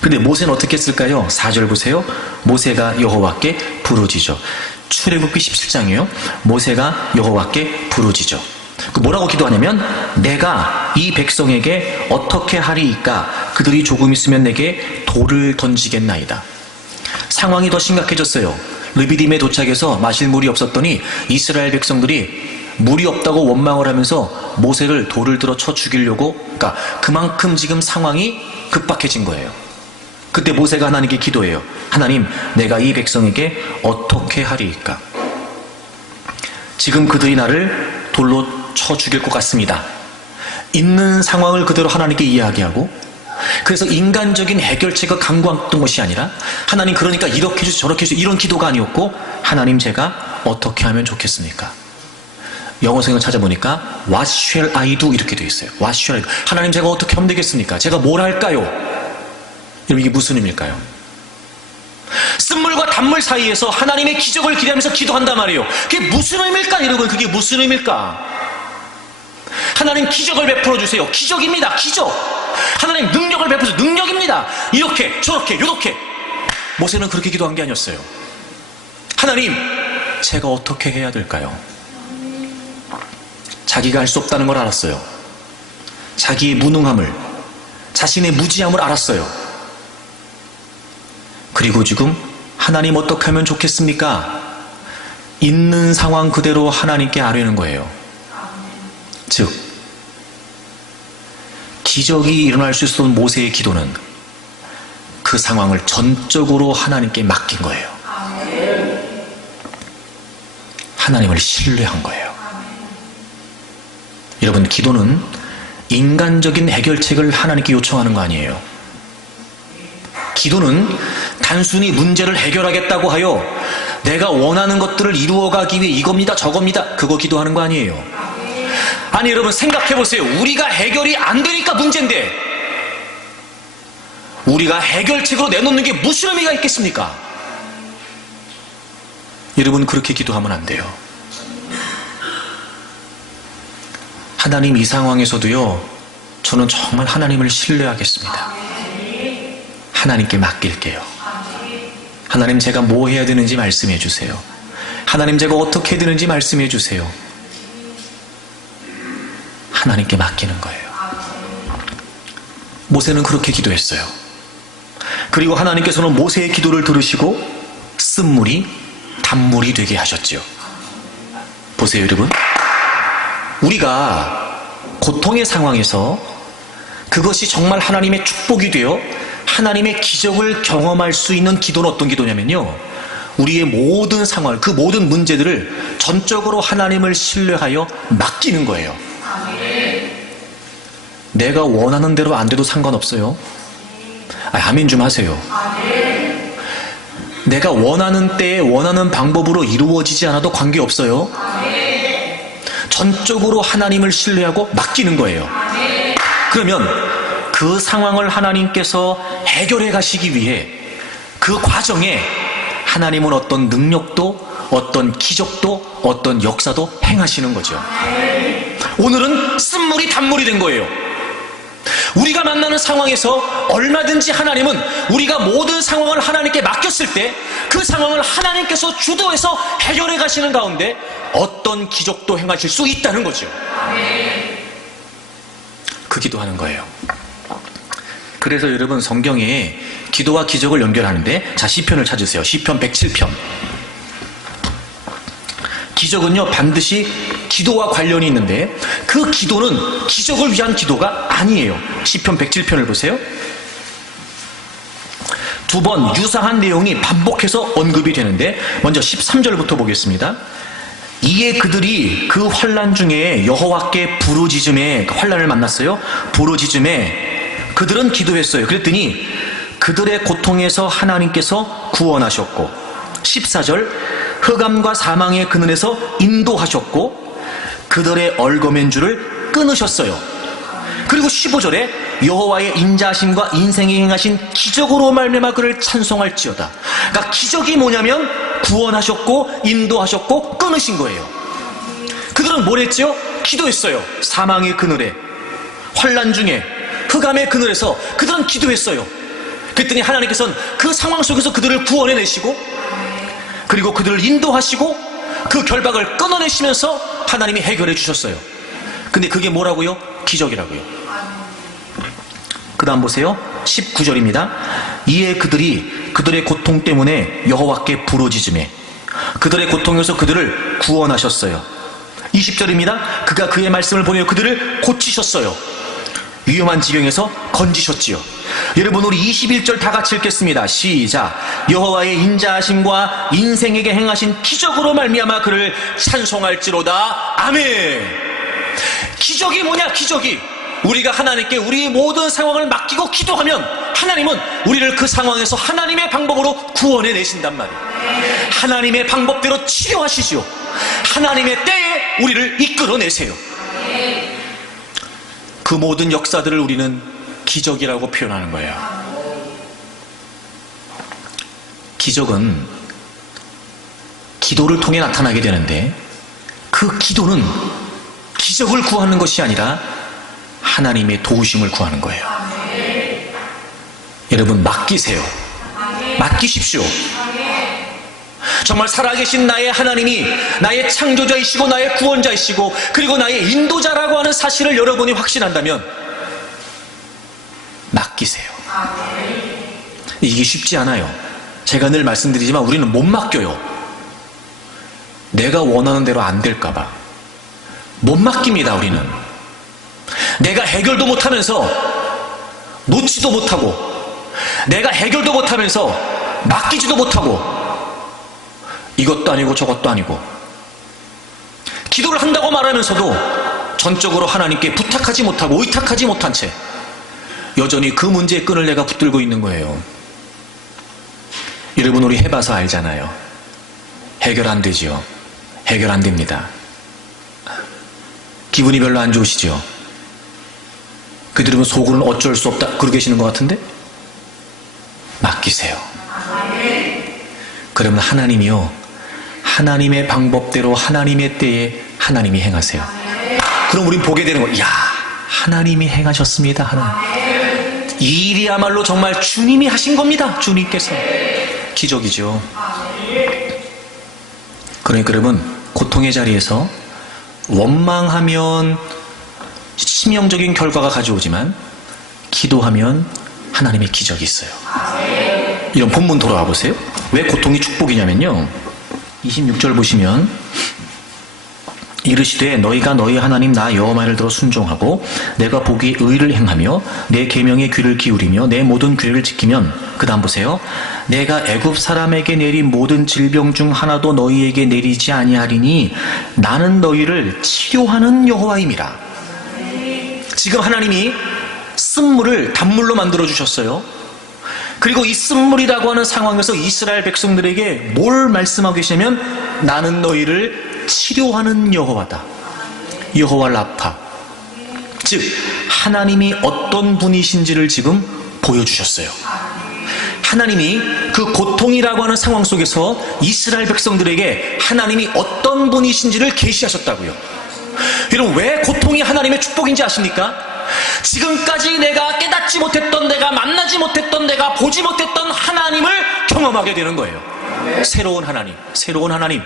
근데 모세는 어떻게 했을까요? 4절 보세요. 모세가 여호와께 부르짖어. 출애굽기 17장이에요. 모세가 여호와께 부르짖어. 뭐라고 기도하냐면 내가 이 백성에게 어떻게 하리이까? 그들이 조금 있으면 내게 돌을 던지겠나이다. 상황이 더 심각해졌어요. 르비딤에 도착해서 마실 물이 없었더니 이스라엘 백성들이 물이 없다고 원망을 하면서 모세를 돌을 들어 쳐 죽이려고, 그러니까 그만큼 지금 상황이 급박해진 거예요. 그때 모세가 하나님께 기도해요. 하나님, 내가 이 백성에게 어떻게 하리이까? 지금 그들이 나를 돌로 쳐 죽일 것 같습니다. 있는 상황을 그대로 하나님께 이야기하고, 그래서 인간적인 해결책을 강구했던 것이 아니라 하나님 그러니까 이렇게 해주세요 저렇게 해주세요 이런 기도가 아니었고, 하나님 제가 어떻게 하면 좋겠습니까? 영어 성경을 찾아보니까 What shall I do? 이렇게 되어 있어요. What shall I do? 하나님 제가 어떻게 하면 되겠습니까? 제가 뭘 할까요? 여러분 이게 무슨 의미일까요? 쓴물과 단물 사이에서 하나님의 기적을 기대하면서 기도한단 말이에요. 그게 무슨 의미일까 여러분? 그게 무슨 의미일까? 하나님 기적을 베풀어 주세요. 기적입니다. 기적. 하나님 능력을 베푸세요. 능력입니다. 이렇게 저렇게 요렇게. 모세는 그렇게 기도한 게 아니었어요. 하나님 제가 어떻게 해야 될까요? 자기가 할 수 없다는 걸 알았어요. 자기의 무능함을, 자신의 무지함을 알았어요. 그리고 지금 하나님 어떻게 하면 좋겠습니까? 있는 상황 그대로 하나님께 아뢰는 거예요. 즉 기적이 일어날 수 있었던 모세의 기도는 그 상황을 전적으로 하나님께 맡긴 거예요. 하나님을 신뢰한 거예요. 여러분 기도는 인간적인 해결책을 하나님께 요청하는 거 아니에요. 기도는 단순히 문제를 해결하겠다고 하여 내가 원하는 것들을 이루어가기 위해 이겁니다 저겁니다 그거 기도하는 거 아니에요. 아니 여러분 생각해보세요. 우리가 해결이 안 되니까 문제인데 우리가 해결책으로 내놓는 게 무슨 의미가 있겠습니까? 여러분 그렇게 기도하면 안 돼요. 하나님 이 상황에서도요 저는 정말 하나님을 신뢰하겠습니다. 하나님께 맡길게요. 하나님 제가 뭐 해야 되는지 말씀해 주세요. 하나님 제가 어떻게 해야 되는지 말씀해 주세요. 하나님께 맡기는 거예요. 모세는 그렇게 기도했어요. 그리고 하나님께서는 모세의 기도를 들으시고 쓴물이 단물이 되게 하셨죠. 보세요 여러분. 우리가 고통의 상황에서 그것이 정말 하나님의 축복이 되어 하나님의 기적을 경험할 수 있는 기도는 어떤 기도냐면요, 우리의 모든 상황, 그 모든 문제들을 전적으로 하나님을 신뢰하여 맡기는 거예요. 내가 원하는 대로 안 돼도 상관없어요. 아멘 좀 하세요. 내가 원하는 때에 원하는 방법으로 이루어지지 않아도 관계없어요. 전적으로 하나님을 신뢰하고 맡기는 거예요. 그러면 그 상황을 하나님께서 해결해 가시기 위해 그 과정에 하나님은 어떤 능력도 어떤 기적도 어떤 역사도 행하시는 거죠. 오늘은 쓴물이 단물이 된 거예요. 우리가 만나는 상황에서 얼마든지 하나님은 우리가 모든 상황을 하나님께 맡겼을 때 그 상황을 하나님께서 주도해서 해결해 가시는 가운데 어떤 기적도 행하실 수 있다는 거죠. 그 기도하는 거예요. 그래서 여러분 성경에 기도와 기적을 연결하는데, 자 시편을 찾으세요. 시편 107편. 기적은요 반드시 기도와 관련이 있는데 그 기도는 기적을 위한 기도가 아니에요. 시편 107편을 보세요. 두 번 유사한 내용이 반복해서 언급이 되는데 먼저 13절부터 보겠습니다. 이에 그들이 그 환난 중에 여호와께 부르짖음에, 환난을 만났어요. 부르짖음에 그들은 기도했어요. 그랬더니 그들의 고통에서 하나님께서 구원하셨고, 14절 흑암과 사망의 그늘에서 인도하셨고 그들의 얼거맨 줄을 끊으셨어요. 그리고 15절에 여호와의 인자하심과 인생에 행하신 기적으로 말미암아 그를 찬송할지어다. 그러니까 기적이 뭐냐면 구원하셨고 인도하셨고 끊으신 거예요. 그들은 뭘 했죠? 기도했어요. 사망의 그늘에, 환난 중에, 흑암의 그늘에서 그들은 기도했어요. 그랬더니 하나님께서는 그 상황 속에서 그들을 구원해내시고 그리고 그들을 인도하시고 그 결박을 끊어내시면서 하나님이 해결해 주셨어요. 근데 그게 뭐라고요? 기적이라고요. 그 다음 보세요. 19절입니다. 이에 그들이 그들의 고통 때문에 여호와께 부르짖으매 그들의 고통에서 그들을 구원하셨어요. 20절입니다. 그가 그의 말씀을 보내어 그들을 고치셨어요. 위험한 지경에서 건지셨지요. 여러분, 우리 21절 다 같이 읽겠습니다. 시작. 여호와의 인자하심과 인생에게 행하신 기적으로 말미암아 그를 찬송할지로다. 아멘. 기적이 뭐냐? 기적이 우리가 하나님께 우리 모든 상황을 맡기고 기도하면 하나님은 우리를 그 상황에서 하나님의 방법으로 구원해 내신단 말이에요. 하나님의 방법대로 치료하시지요. 하나님의 때에 우리를 이끌어내세요. 그 모든 역사들을 우리는 기적이라고 표현하는 거예요. 기적은 기도를 통해 나타나게 되는데 그 기도는 기적을 구하는 것이 아니라 하나님의 도우심을 구하는 거예요. 여러분, 맡기세요. 맡기십시오. 정말 살아계신 나의 하나님이 나의 창조자이시고 나의 구원자이시고 그리고 나의 인도자라고 하는 사실을 여러분이 확신한다면 맡기세요. 이게 쉽지 않아요. 제가 늘 말씀드리지만 우리는 못 맡겨요. 내가 원하는 대로 안 될까봐 못 맡깁니다. 우리는 내가 해결도 못하면서 놓지도 못하고 내가 해결도 못하면서 맡기지도 못하고 이것도 아니고 저것도 아니고 기도를 한다고 말하면서도 전적으로 하나님께 부탁하지 못하고 의탁하지 못한 채 여전히 그 문제의 끈을 내가 붙들고 있는 거예요. 여러분, 우리 해봐서 알잖아요. 해결 안 되지요. 해결 안 됩니다. 기분이 별로 안 좋으시죠? 그들은 속으로는 어쩔 수 없다 그러고 계시는 것 같은데 맡기세요. 그러면 하나님이요, 하나님의 방법대로 하나님의 때에 하나님이 행하세요. 그럼 우린 보게 되는 거예요. 이야, 하나님이 행하셨습니다. 하나님. 이 일이야말로 정말 주님이 하신 겁니다. 주님께서. 기적이죠. 그러니까 여러분, 고통의 자리에서 원망하면 치명적인 결과가 가져오지만 기도하면 하나님의 기적이 있어요. 이런 본문 돌아와 보세요. 왜 고통이 축복이냐면요, 26절 보시면 이르시되 너희가 너희 하나님 나 여호와를 들어 순종하고 내가 보기에 의를 행하며 내 계명에 귀를 기울이며 내 모든 규례를 지키면, 그 다음 보세요. 내가 애굽 사람에게 내린 모든 질병 중 하나도 너희에게 내리지 아니하리니 나는 너희를 치료하는 여호와임이라. 지금 하나님이 쓴물을 단물로 만들어 주셨어요. 그리고 이 쓴물이라고 하는 상황에서 이스라엘 백성들에게 뭘 말씀하고 계시냐면 나는 너희를 치료하는 여호와다. 여호와 라파. 즉 하나님이 어떤 분이신지를 지금 보여주셨어요. 하나님이 그 고통이라고 하는 상황 속에서 이스라엘 백성들에게 하나님이 어떤 분이신지를 계시하셨다고요. 여러분, 왜 고통이 하나님의 축복인지 아십니까? 지금까지 내가 깨닫지 못했던, 내가 만나지 못했던, 내가 보지 못했던 하나님을 경험하게 되는 거예요. 새로운 하나님, 새로운 하나님.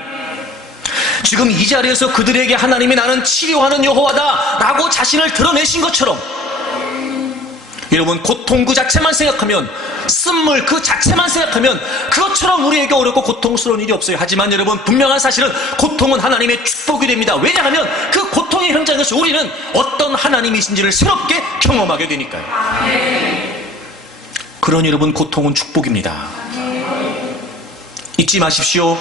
지금 이 자리에서 그들에게 하나님이 나는 치료하는 여호와다 라고 자신을 드러내신 것처럼, 여러분, 고통 그 자체만 생각하면 쓴물 그 자체만 생각하면 그것처럼 우리에게 어렵고 고통스러운 일이 없어요. 하지만 여러분, 분명한 사실은 고통은 하나님의 축복이 됩니다. 왜냐하면 그 고통의 현장에서 우리는 어떤 하나님이신지를 새롭게 경험하게 되니까요. 그러니 여러분, 고통은 축복입니다. 잊지 마십시오.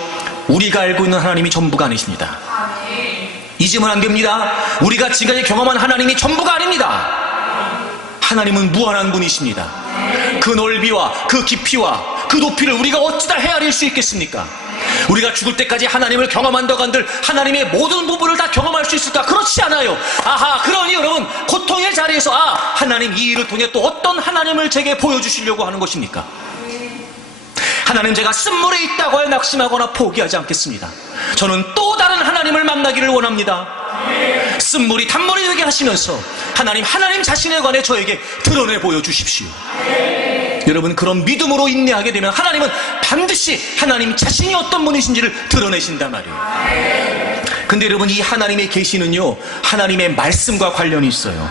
우리가 알고 있는 하나님이 전부가 아니십니다. 잊으면 안 됩니다. 우리가 지금까지 경험한 하나님이 전부가 아닙니다. 하나님은 무한한 분이십니다. 그 넓이와 그 깊이와 그 높이를 우리가 어찌다 헤아릴 수 있겠습니까? 우리가 죽을 때까지 하나님을 경험한다고 한들 하나님의 모든 부분을 다 경험할 수 있을까? 그렇지 않아요. 아하, 그러니 여러분, 고통의 자리에서 하나님 이 일을 통해 또 어떤 하나님을 제게 보여주시려고 하는 것입니까? 하나님, 제가 쓴물에 있다고 하여 낙심하거나 포기하지 않겠습니다. 저는 또 다른 하나님을 만나기를 원합니다. 쓴물이 단물이 되게 하시면서 하나님 자신에 관해 저에게 드러내 보여주십시오. 여러분, 그런 믿음으로 인내하게 되면 하나님은 반드시 하나님 자신이 어떤 분이신지를 드러내신단 말이에요. 근데 여러분, 이 하나님의 계시는요, 하나님의 말씀과 관련이 있어요.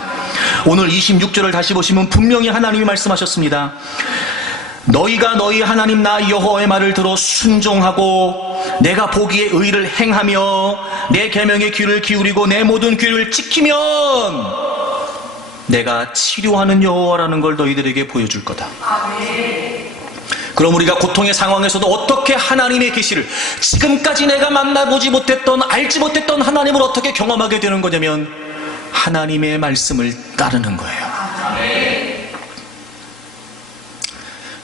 오늘 26절을 다시 보시면 분명히 하나님이 말씀하셨습니다. 너희가 너희 하나님 나 여호와의 말을 들어 순종하고 내가 보기에 의를 행하며 내 계명에 귀를 기울이고 내 모든 귀를 지키면 내가 치료하는 여호와라는 걸 너희들에게 보여줄 거다. 그럼 우리가 고통의 상황에서도 어떻게 하나님의 계시를, 지금까지 내가 만나보지 못했던, 알지 못했던 하나님을 어떻게 경험하게 되는 거냐면 하나님의 말씀을 따르는 거예요.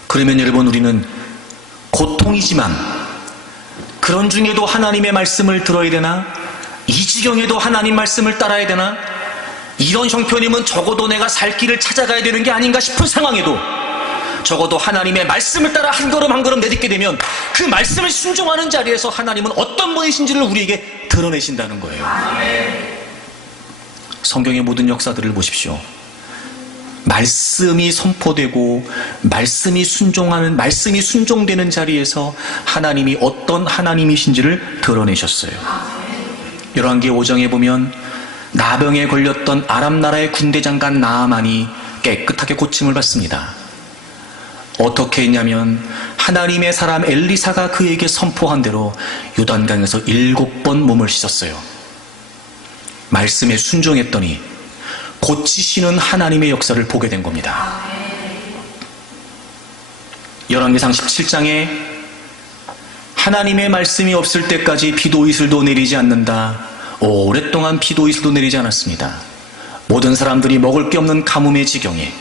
그러면 여러분, 우리는 고통이지만 그런 중에도 하나님의 말씀을 들어야 되나? 이 지경에도 하나님 말씀을 따라야 되나? 이런 형편이면 적어도 내가 살 길을 찾아가야 되는 게 아닌가 싶은 상황에도 적어도 하나님의 말씀을 따라 한 걸음 한 걸음 내딛게 되면 그 말씀을 순종하는 자리에서 하나님은 어떤 분이신지를 우리에게 드러내신다는 거예요. 성경의 모든 역사들을 보십시오. 말씀이 선포되고 말씀이 순종되는 자리에서 하나님이 어떤 하나님이신지를 드러내셨어요. 열왕기 5장에 보면 나병에 걸렸던 아람 나라의 군대 장관 나아만이 깨끗하게 고침을 받습니다. 어떻게 했냐면 하나님의 사람 엘리사가 그에게 선포한 대로 요단강에서 7번 몸을 씻었어요. 말씀에 순종했더니 고치시는 하나님의 역사를 보게 된 겁니다. 열왕기상 17장에 하나님의 말씀이 없을 때까지 비도 이슬도 내리지 않는다. 오랫동안 비도 이슬도 내리지 않았습니다. 모든 사람들이 먹을 게 없는 가뭄의 지경에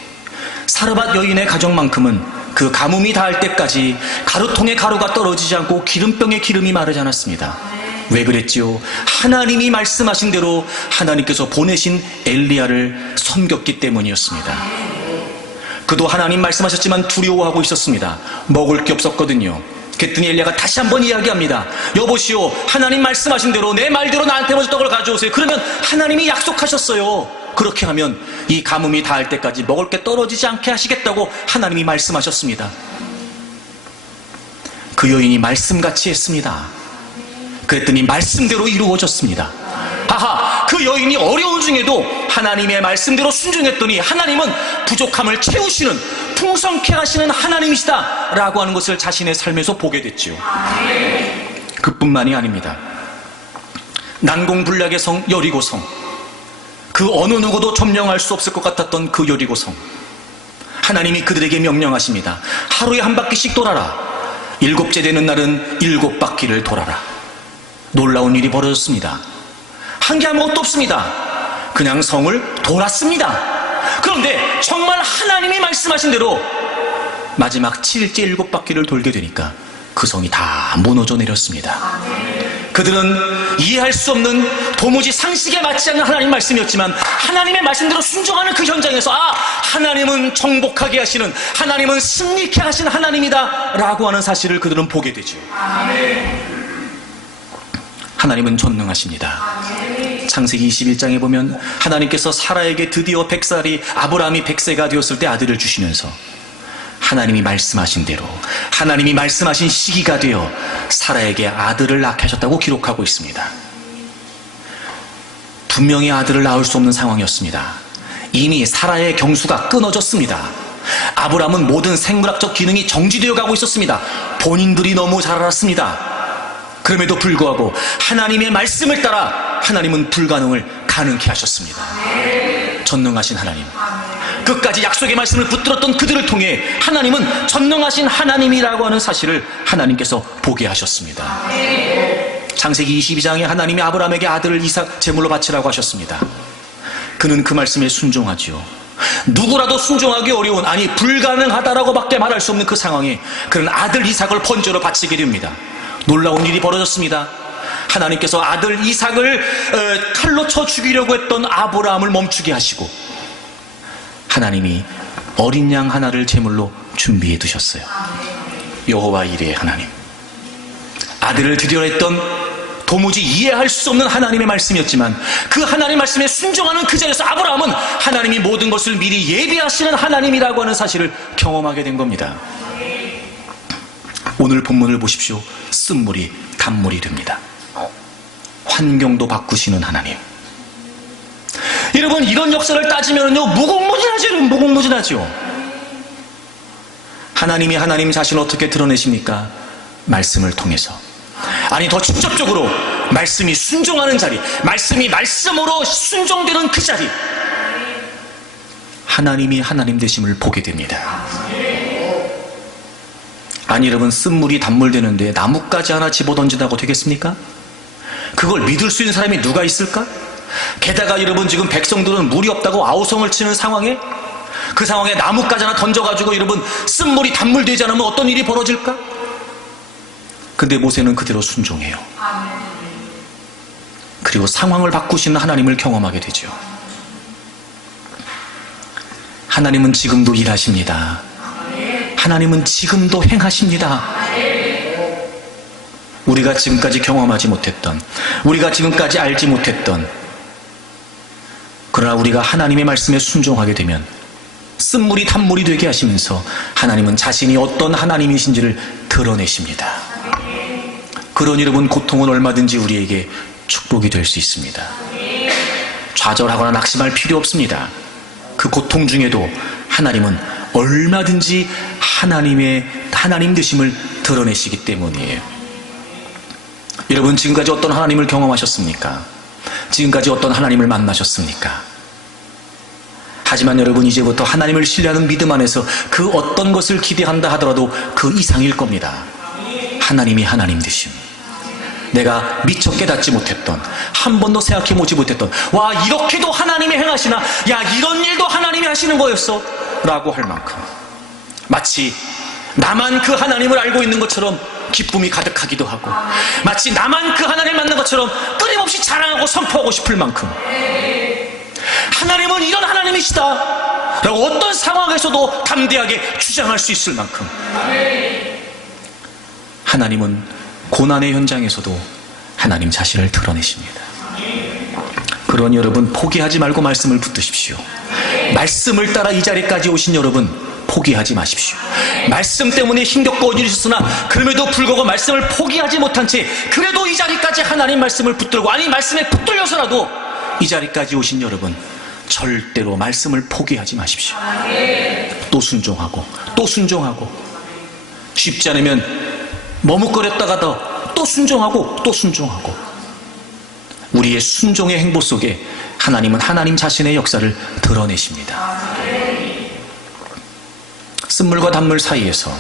사르밧 여인의 가정만큼은 그 가뭄이 닿을 때까지 가루통에 가루가 떨어지지 않고 기름병에 기름이 마르지 않았습니다. 왜 그랬지요? 하나님이 말씀하신 대로 하나님께서 보내신 엘리야를 섬겼기 때문이었습니다. 그도 하나님 말씀하셨지만 두려워하고 있었습니다. 먹을 게 없었거든요. 그랬더니 엘리야가 다시 한번 이야기합니다. 여보시오, 하나님 말씀하신 대로 내 말대로 나한테 먼저 떡을 가져오세요. 그러면 하나님이 약속하셨어요. 그렇게 하면 이 가뭄이 닿을 때까지 먹을 게 떨어지지 않게 하시겠다고 하나님이 말씀하셨습니다. 그 여인이 말씀같이 했습니다. 그랬더니 말씀대로 이루어졌습니다. 하하, 그 여인이 어려운 중에도 하나님의 말씀대로 순종했더니 하나님은 부족함을 채우시는, 풍성케 하시는 하나님이시다 라고 하는 것을 자신의 삶에서 보게 됐지요. 그뿐만이 아닙니다. 난공불락의 성 여리고성, 그 어느 누구도 점령할 수 없을 것 같았던 그 여리고성, 하나님이 그들에게 명령하십니다. 하루에 한 바퀴씩 돌아라. 7째 되는 날은 7바퀴를 돌아라. 놀라운 일이 벌어졌습니다. 한 게 아무것도 없습니다. 그냥 성을 돌았습니다. 그런데 정말 하나님이 말씀하신 대로 마지막 7일째 7바퀴를 돌게 되니까 그 성이 다 무너져 내렸습니다. 그들은 이해할 수 없는, 도무지 상식에 맞지 않는 하나님 말씀이었지만 하나님의 말씀대로 순종하는 그 현장에서 하나님은 정복하게 하시는, 하나님은 승리케 하시는 하나님이다 라고 하는 사실을 그들은 보게 되죠. 하나님은 전능하십니다. 창세기 21장에 보면 하나님께서 사라에게 드디어 100살이, 아브라함이 100세가 되었을 때 아들을 주시면서 하나님이 말씀하신 대로, 하나님이 말씀하신 시기가 되어 사라에게 아들을 낳게 하셨다고 기록하고 있습니다. 분명히 아들을 낳을 수 없는 상황이었습니다. 이미 사라의 경수가 끊어졌습니다. 아브라함은 모든 생물학적 기능이 정지되어 가고 있었습니다. 본인들이 너무 잘 알았습니다. 그럼에도 불구하고 하나님의 말씀을 따라 하나님은 불가능을 가능케 하셨습니다. 전능하신 하나님, 끝까지 약속의 말씀을 붙들었던 그들을 통해 하나님은 전능하신 하나님이라고 하는 사실을 하나님께서 보게 하셨습니다. 창세기 22장에 하나님이 아브라함에게 아들을 이삭 제물로 바치라고 하셨습니다. 그는 그 말씀에 순종하지요. 누구라도 순종하기 어려운, 아니 불가능하다라고 밖에 말할 수 없는 그 상황에 그는 아들 이삭을 번제로 바치게 됩니다. 놀라운 일이 벌어졌습니다. 하나님께서 아들 이삭을 칼로 쳐 죽이려고 했던 아브라함을 멈추게 하시고 하나님이 어린 양 하나를 제물로 준비해 두셨어요. 여호와 이레의 하나님, 아들을 드리려 했던 도무지 이해할 수 없는 하나님의 말씀이었지만 그 하나님의 말씀에 순종하는 그 자리에서 아브라함은 하나님이 모든 것을 미리 예비하시는 하나님이라고 하는 사실을 경험하게 된 겁니다. 오늘 본문을 보십시오. 쓴물이 단물이 됩니다. 환경도 바꾸시는 하나님. 여러분, 이런 역사를 따지면요 무궁무진하죠. 하나님이 하나님 자신을 어떻게 드러내십니까? 말씀을 통해서. 아니, 더 직접적으로 말씀이 순종하는 자리, 말씀이 말씀으로 순종되는 그 자리, 하나님이 하나님 되심을 보게 됩니다. 아니, 여러분, 쓴물이 단물 되는데 나뭇가지 하나 집어던진다고 되겠습니까? 그걸 믿을 수 있는 사람이 누가 있을까? 게다가 여러분, 지금 백성들은 물이 없다고 아우성을 치는 상황에, 그 상황에 나뭇가지 하나 던져가지고 여러분 쓴물이 단물 되지 않으면 어떤 일이 벌어질까? 근데 모세는 그대로 순종해요. 그리고 상황을 바꾸시는 하나님을 경험하게 되죠. 하나님은 지금도 일하십니다. 하나님은 지금도 행하십니다. 우리가 지금까지 경험하지 못했던, 우리가 지금까지 알지 못했던, 그러나 우리가 하나님의 말씀에 순종하게 되면 쓴물이 단물이 되게 하시면서 하나님은 자신이 어떤 하나님이신지를 드러내십니다. 그런 여러분, 고통은 얼마든지 우리에게 축복이 될 수 있습니다. 좌절하거나 낙심할 필요 없습니다. 그 고통 중에도 하나님은 얼마든지 하나님 되심을 드러내시기 때문이에요. 여러분, 지금까지 어떤 하나님을 경험하셨습니까? 지금까지 어떤 하나님을 만나셨습니까? 하지만 여러분, 이제부터 하나님을 신뢰하는 믿음 안에서 그 어떤 것을 기대한다 하더라도 그 이상일 겁니다. 하나님이 하나님 되심, 내가 미처 깨닫지 못했던, 한 번도 생각해보지 못했던, 와, 이렇게도 하나님이 행하시나, 야, 이런 일도 하나님이 하시는 거였어 라고 할 만큼, 마치 나만 그 하나님을 알고 있는 것처럼 기쁨이 가득하기도 하고, 마치 나만 그 하나님을 만난 것처럼 끊임없이 자랑하고 선포하고 싶을 만큼, 하나님은 이런 하나님이시다 라고 어떤 상황에서도 담대하게 주장할 수 있을 만큼, 하나님은 고난의 현장에서도 하나님 자신을 드러내십니다. 그러니 여러분, 포기하지 말고 말씀을 붙드십시오. 말씀을 따라 이 자리까지 오신 여러분, 포기하지 마십시오. 말씀 때문에 힘겹고 어려우셨으나 그럼에도 불구하고 말씀을 포기하지 못한 채 그래도 이 자리까지 하나님 말씀을 붙들고, 아니 말씀에 붙들려서라도 이 자리까지 오신 여러분, 절대로 말씀을 포기하지 마십시오. 또 순종하고 또 순종하고, 쉽지 않으면 머뭇거렸다가도 또 순종하고 또 순종하고, 우리의 순종의 행보 속에 하나님은 하나님 자신의 역사를 드러내십니다. 쓴물과 단물 사이에서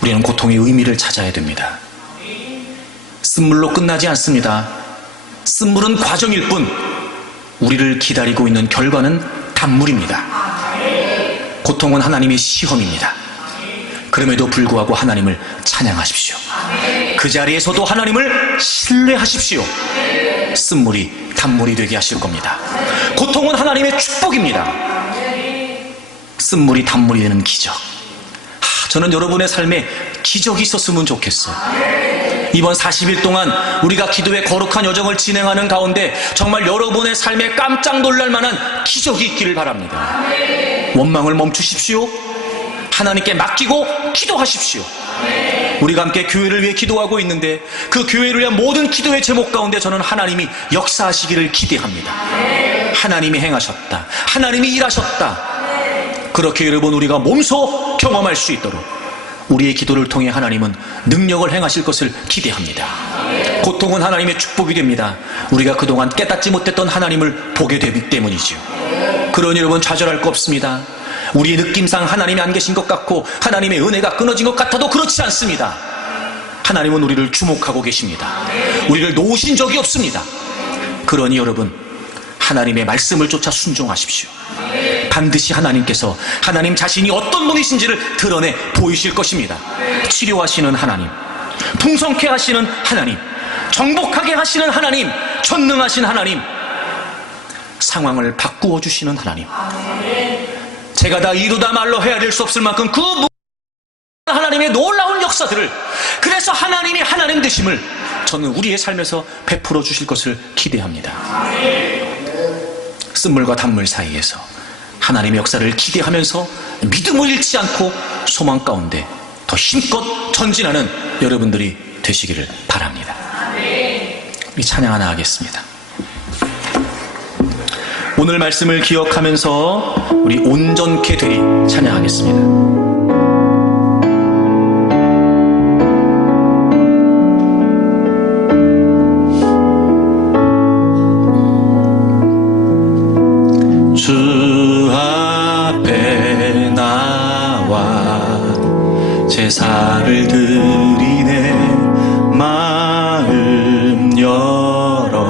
우리는 고통의 의미를 찾아야 됩니다. 쓴물로 끝나지 않습니다. 쓴물은 과정일 뿐 우리를 기다리고 있는 결과는 단물입니다. 고통은 하나님의 시험입니다. 그럼에도 불구하고 하나님을 찬양하십시오. 그 자리에서도 하나님을 신뢰하십시오. 쓴물이 단물이 되게 하실 겁니다. 고통은 하나님의 축복입니다. 쓴물이 단물이 되는 기적. 저는 여러분의 삶에 기적이 있었으면 좋겠어요. 이번 40일 동안 우리가 기도의 거룩한 여정을 진행하는 가운데 정말 여러분의 삶에 깜짝 놀랄 만한 기적이 있기를 바랍니다. 원망을 멈추십시오. 하나님께 맡기고 기도하십시오. 우리가 함께 교회를 위해 기도하고 있는데 그 교회를 위한 모든 기도의 제목 가운데 저는 하나님이 역사하시기를 기대합니다. 하나님이 행하셨다, 하나님이 일하셨다, 그렇게 여러분 우리가 몸소 경험할 수 있도록 우리의 기도를 통해 하나님은 능력을 행하실 것을 기대합니다. 고통은 하나님의 축복이 됩니다. 우리가 그동안 깨닫지 못했던 하나님을 보게 되기 때문이죠. 그러니 여러분 좌절할 거 없습니다. 우리의 느낌상 하나님이 안 계신 것 같고 하나님의 은혜가 끊어진 것 같아도 그렇지 않습니다. 하나님은 우리를 주목하고 계십니다. 우리를 놓으신 적이 없습니다. 그러니 여러분 하나님의 말씀을 쫓아 순종하십시오. 반드시 하나님께서 하나님 자신이 어떤 분이신지를 드러내 보이실 것입니다. 치료하시는 하나님, 풍성케 하시는 하나님, 정복하게 하시는 하나님, 전능하신 하나님, 상황을 바꾸어 주시는 하나님. 제가 다 이루다 말로 헤아릴 수 없을 만큼 그 하나님의 놀라운 역사들을, 그래서 하나님이 하나님 되심을 저는 우리의 삶에서 베풀어 주실 것을 기대합니다. 쓴물과 단물 사이에서 하나님의 역사를 기대하면서 믿음을 잃지 않고 소망 가운데 더 힘껏 전진하는 여러분들이 되시기를 바랍니다. 우리 찬양 하나 하겠습니다. 오늘 말씀을 기억하면서 우리 온전케 되리 찬양하겠습니다. 주 앞에 나와 제사를 드리네. 마음 열어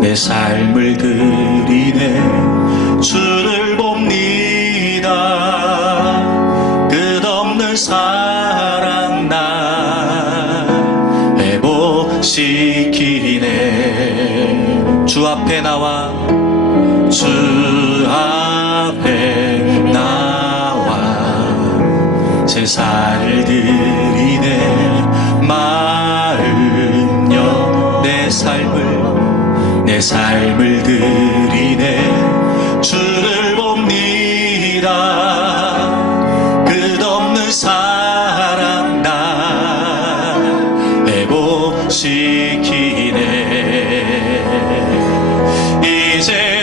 내 삶을 드리네. 주를 봅니다. 끝없는 사랑 나 회복시키네. 주 앞에 나와 주 앞에 나와 제사를 드리네. 마음 여 내 삶을 드리네. 주를 봅니다. 끝없는 사랑 나 회복시키네. 이제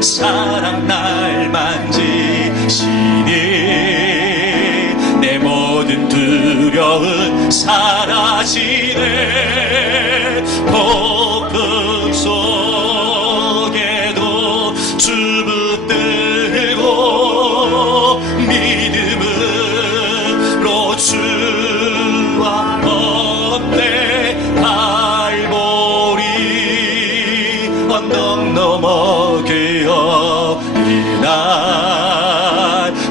사랑 날 만지시니 내 모든 두려움 사라지네. 폭풍 속에도 주 붙들고 믿음으로 주와 걷네. 갈보리 언덕 넘어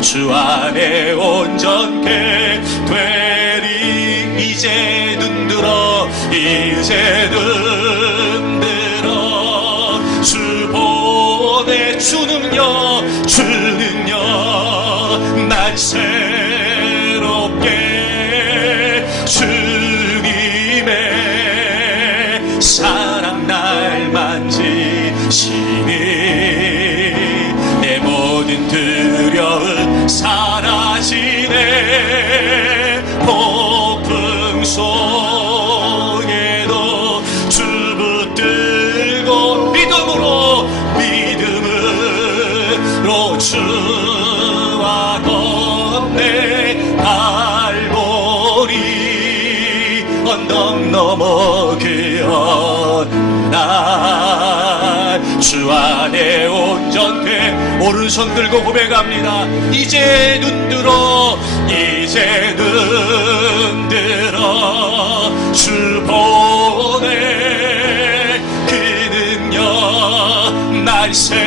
주 안에 온전케 되리. 이제 눈들어 주 보내. 주 능력 날 새롭게. 주님의 사랑 날 만지시니 내 모든 두려움 사라지네. 폭풍 속에도 주 붙들고 믿음으로 주와 걷네. 갈보리 언덕 넘어 그 어느 날 주 안에 온전케. 오른손 들고 고백합니다. 이제 눈들어 주 보내. 그 능력 날 새롭게.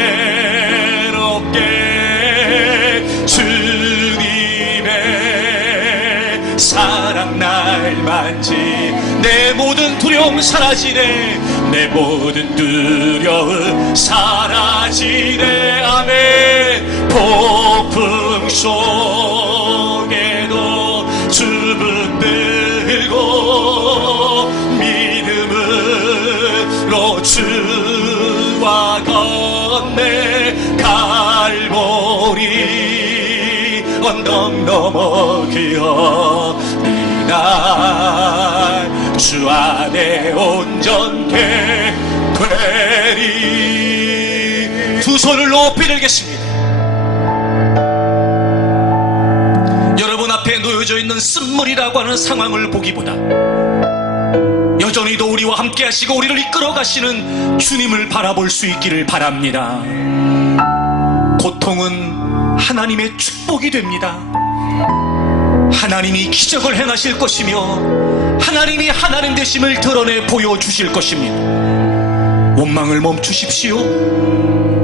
주님의 사랑 날 만지 내 모든 두려움 사라지네. 내 모든 두려움 사라지네. 아멘. 폭풍 속에도 주 붙들고 믿음으로 주와 걷네. 갈보리 언덕 넘어 그어리날 주 안에 온전케 되리. 두 손을 높이 들겠습니다. 여러분 앞에 놓여져 있는 쓴물이라고 하는 상황을 보기보다 여전히도 우리와 함께 하시고 우리를 이끌어 가시는 주님을 바라볼 수 있기를 바랍니다. 고통은 하나님의 축복이 됩니다. 하나님이 기적을 행하실 것이며 하나님이 하나님 되심을 드러내 보여주실 것입니다. 원망을 멈추십시오.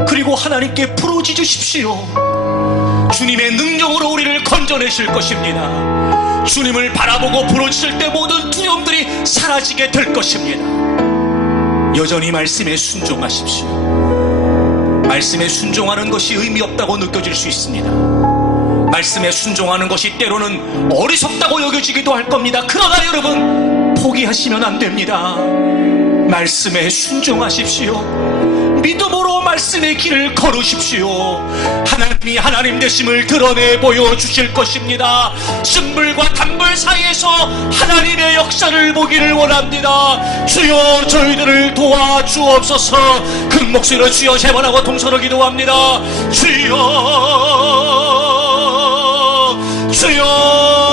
그리고 하나님께 부르짖으십시오. 주님의 능력으로 우리를 건져내실 것입니다. 주님을 바라보고 부르짖을 때 모든 두려움들이 사라지게 될 것입니다. 여전히 말씀에 순종하십시오. 말씀에 순종하는 것이 의미 없다고 느껴질 수 있습니다. 말씀에 순종하는 것이 때로는 어리석다고 여겨지기도 할 겁니다. 그러나 여러분, 포기하시면 안 됩니다. 말씀에 순종하십시오. 믿음으로 말씀의 길을 걸으십시오. 하나님이 하나님 되심을 드러내 보여주실 것입니다. 쓴물과 단물 사이에서 하나님의 역사를 보기를 원합니다. 주여 저희들을 도와주옵소서. 큰 목소리로 주여 세 번 하고 동서로 기도합니다. 주여 주여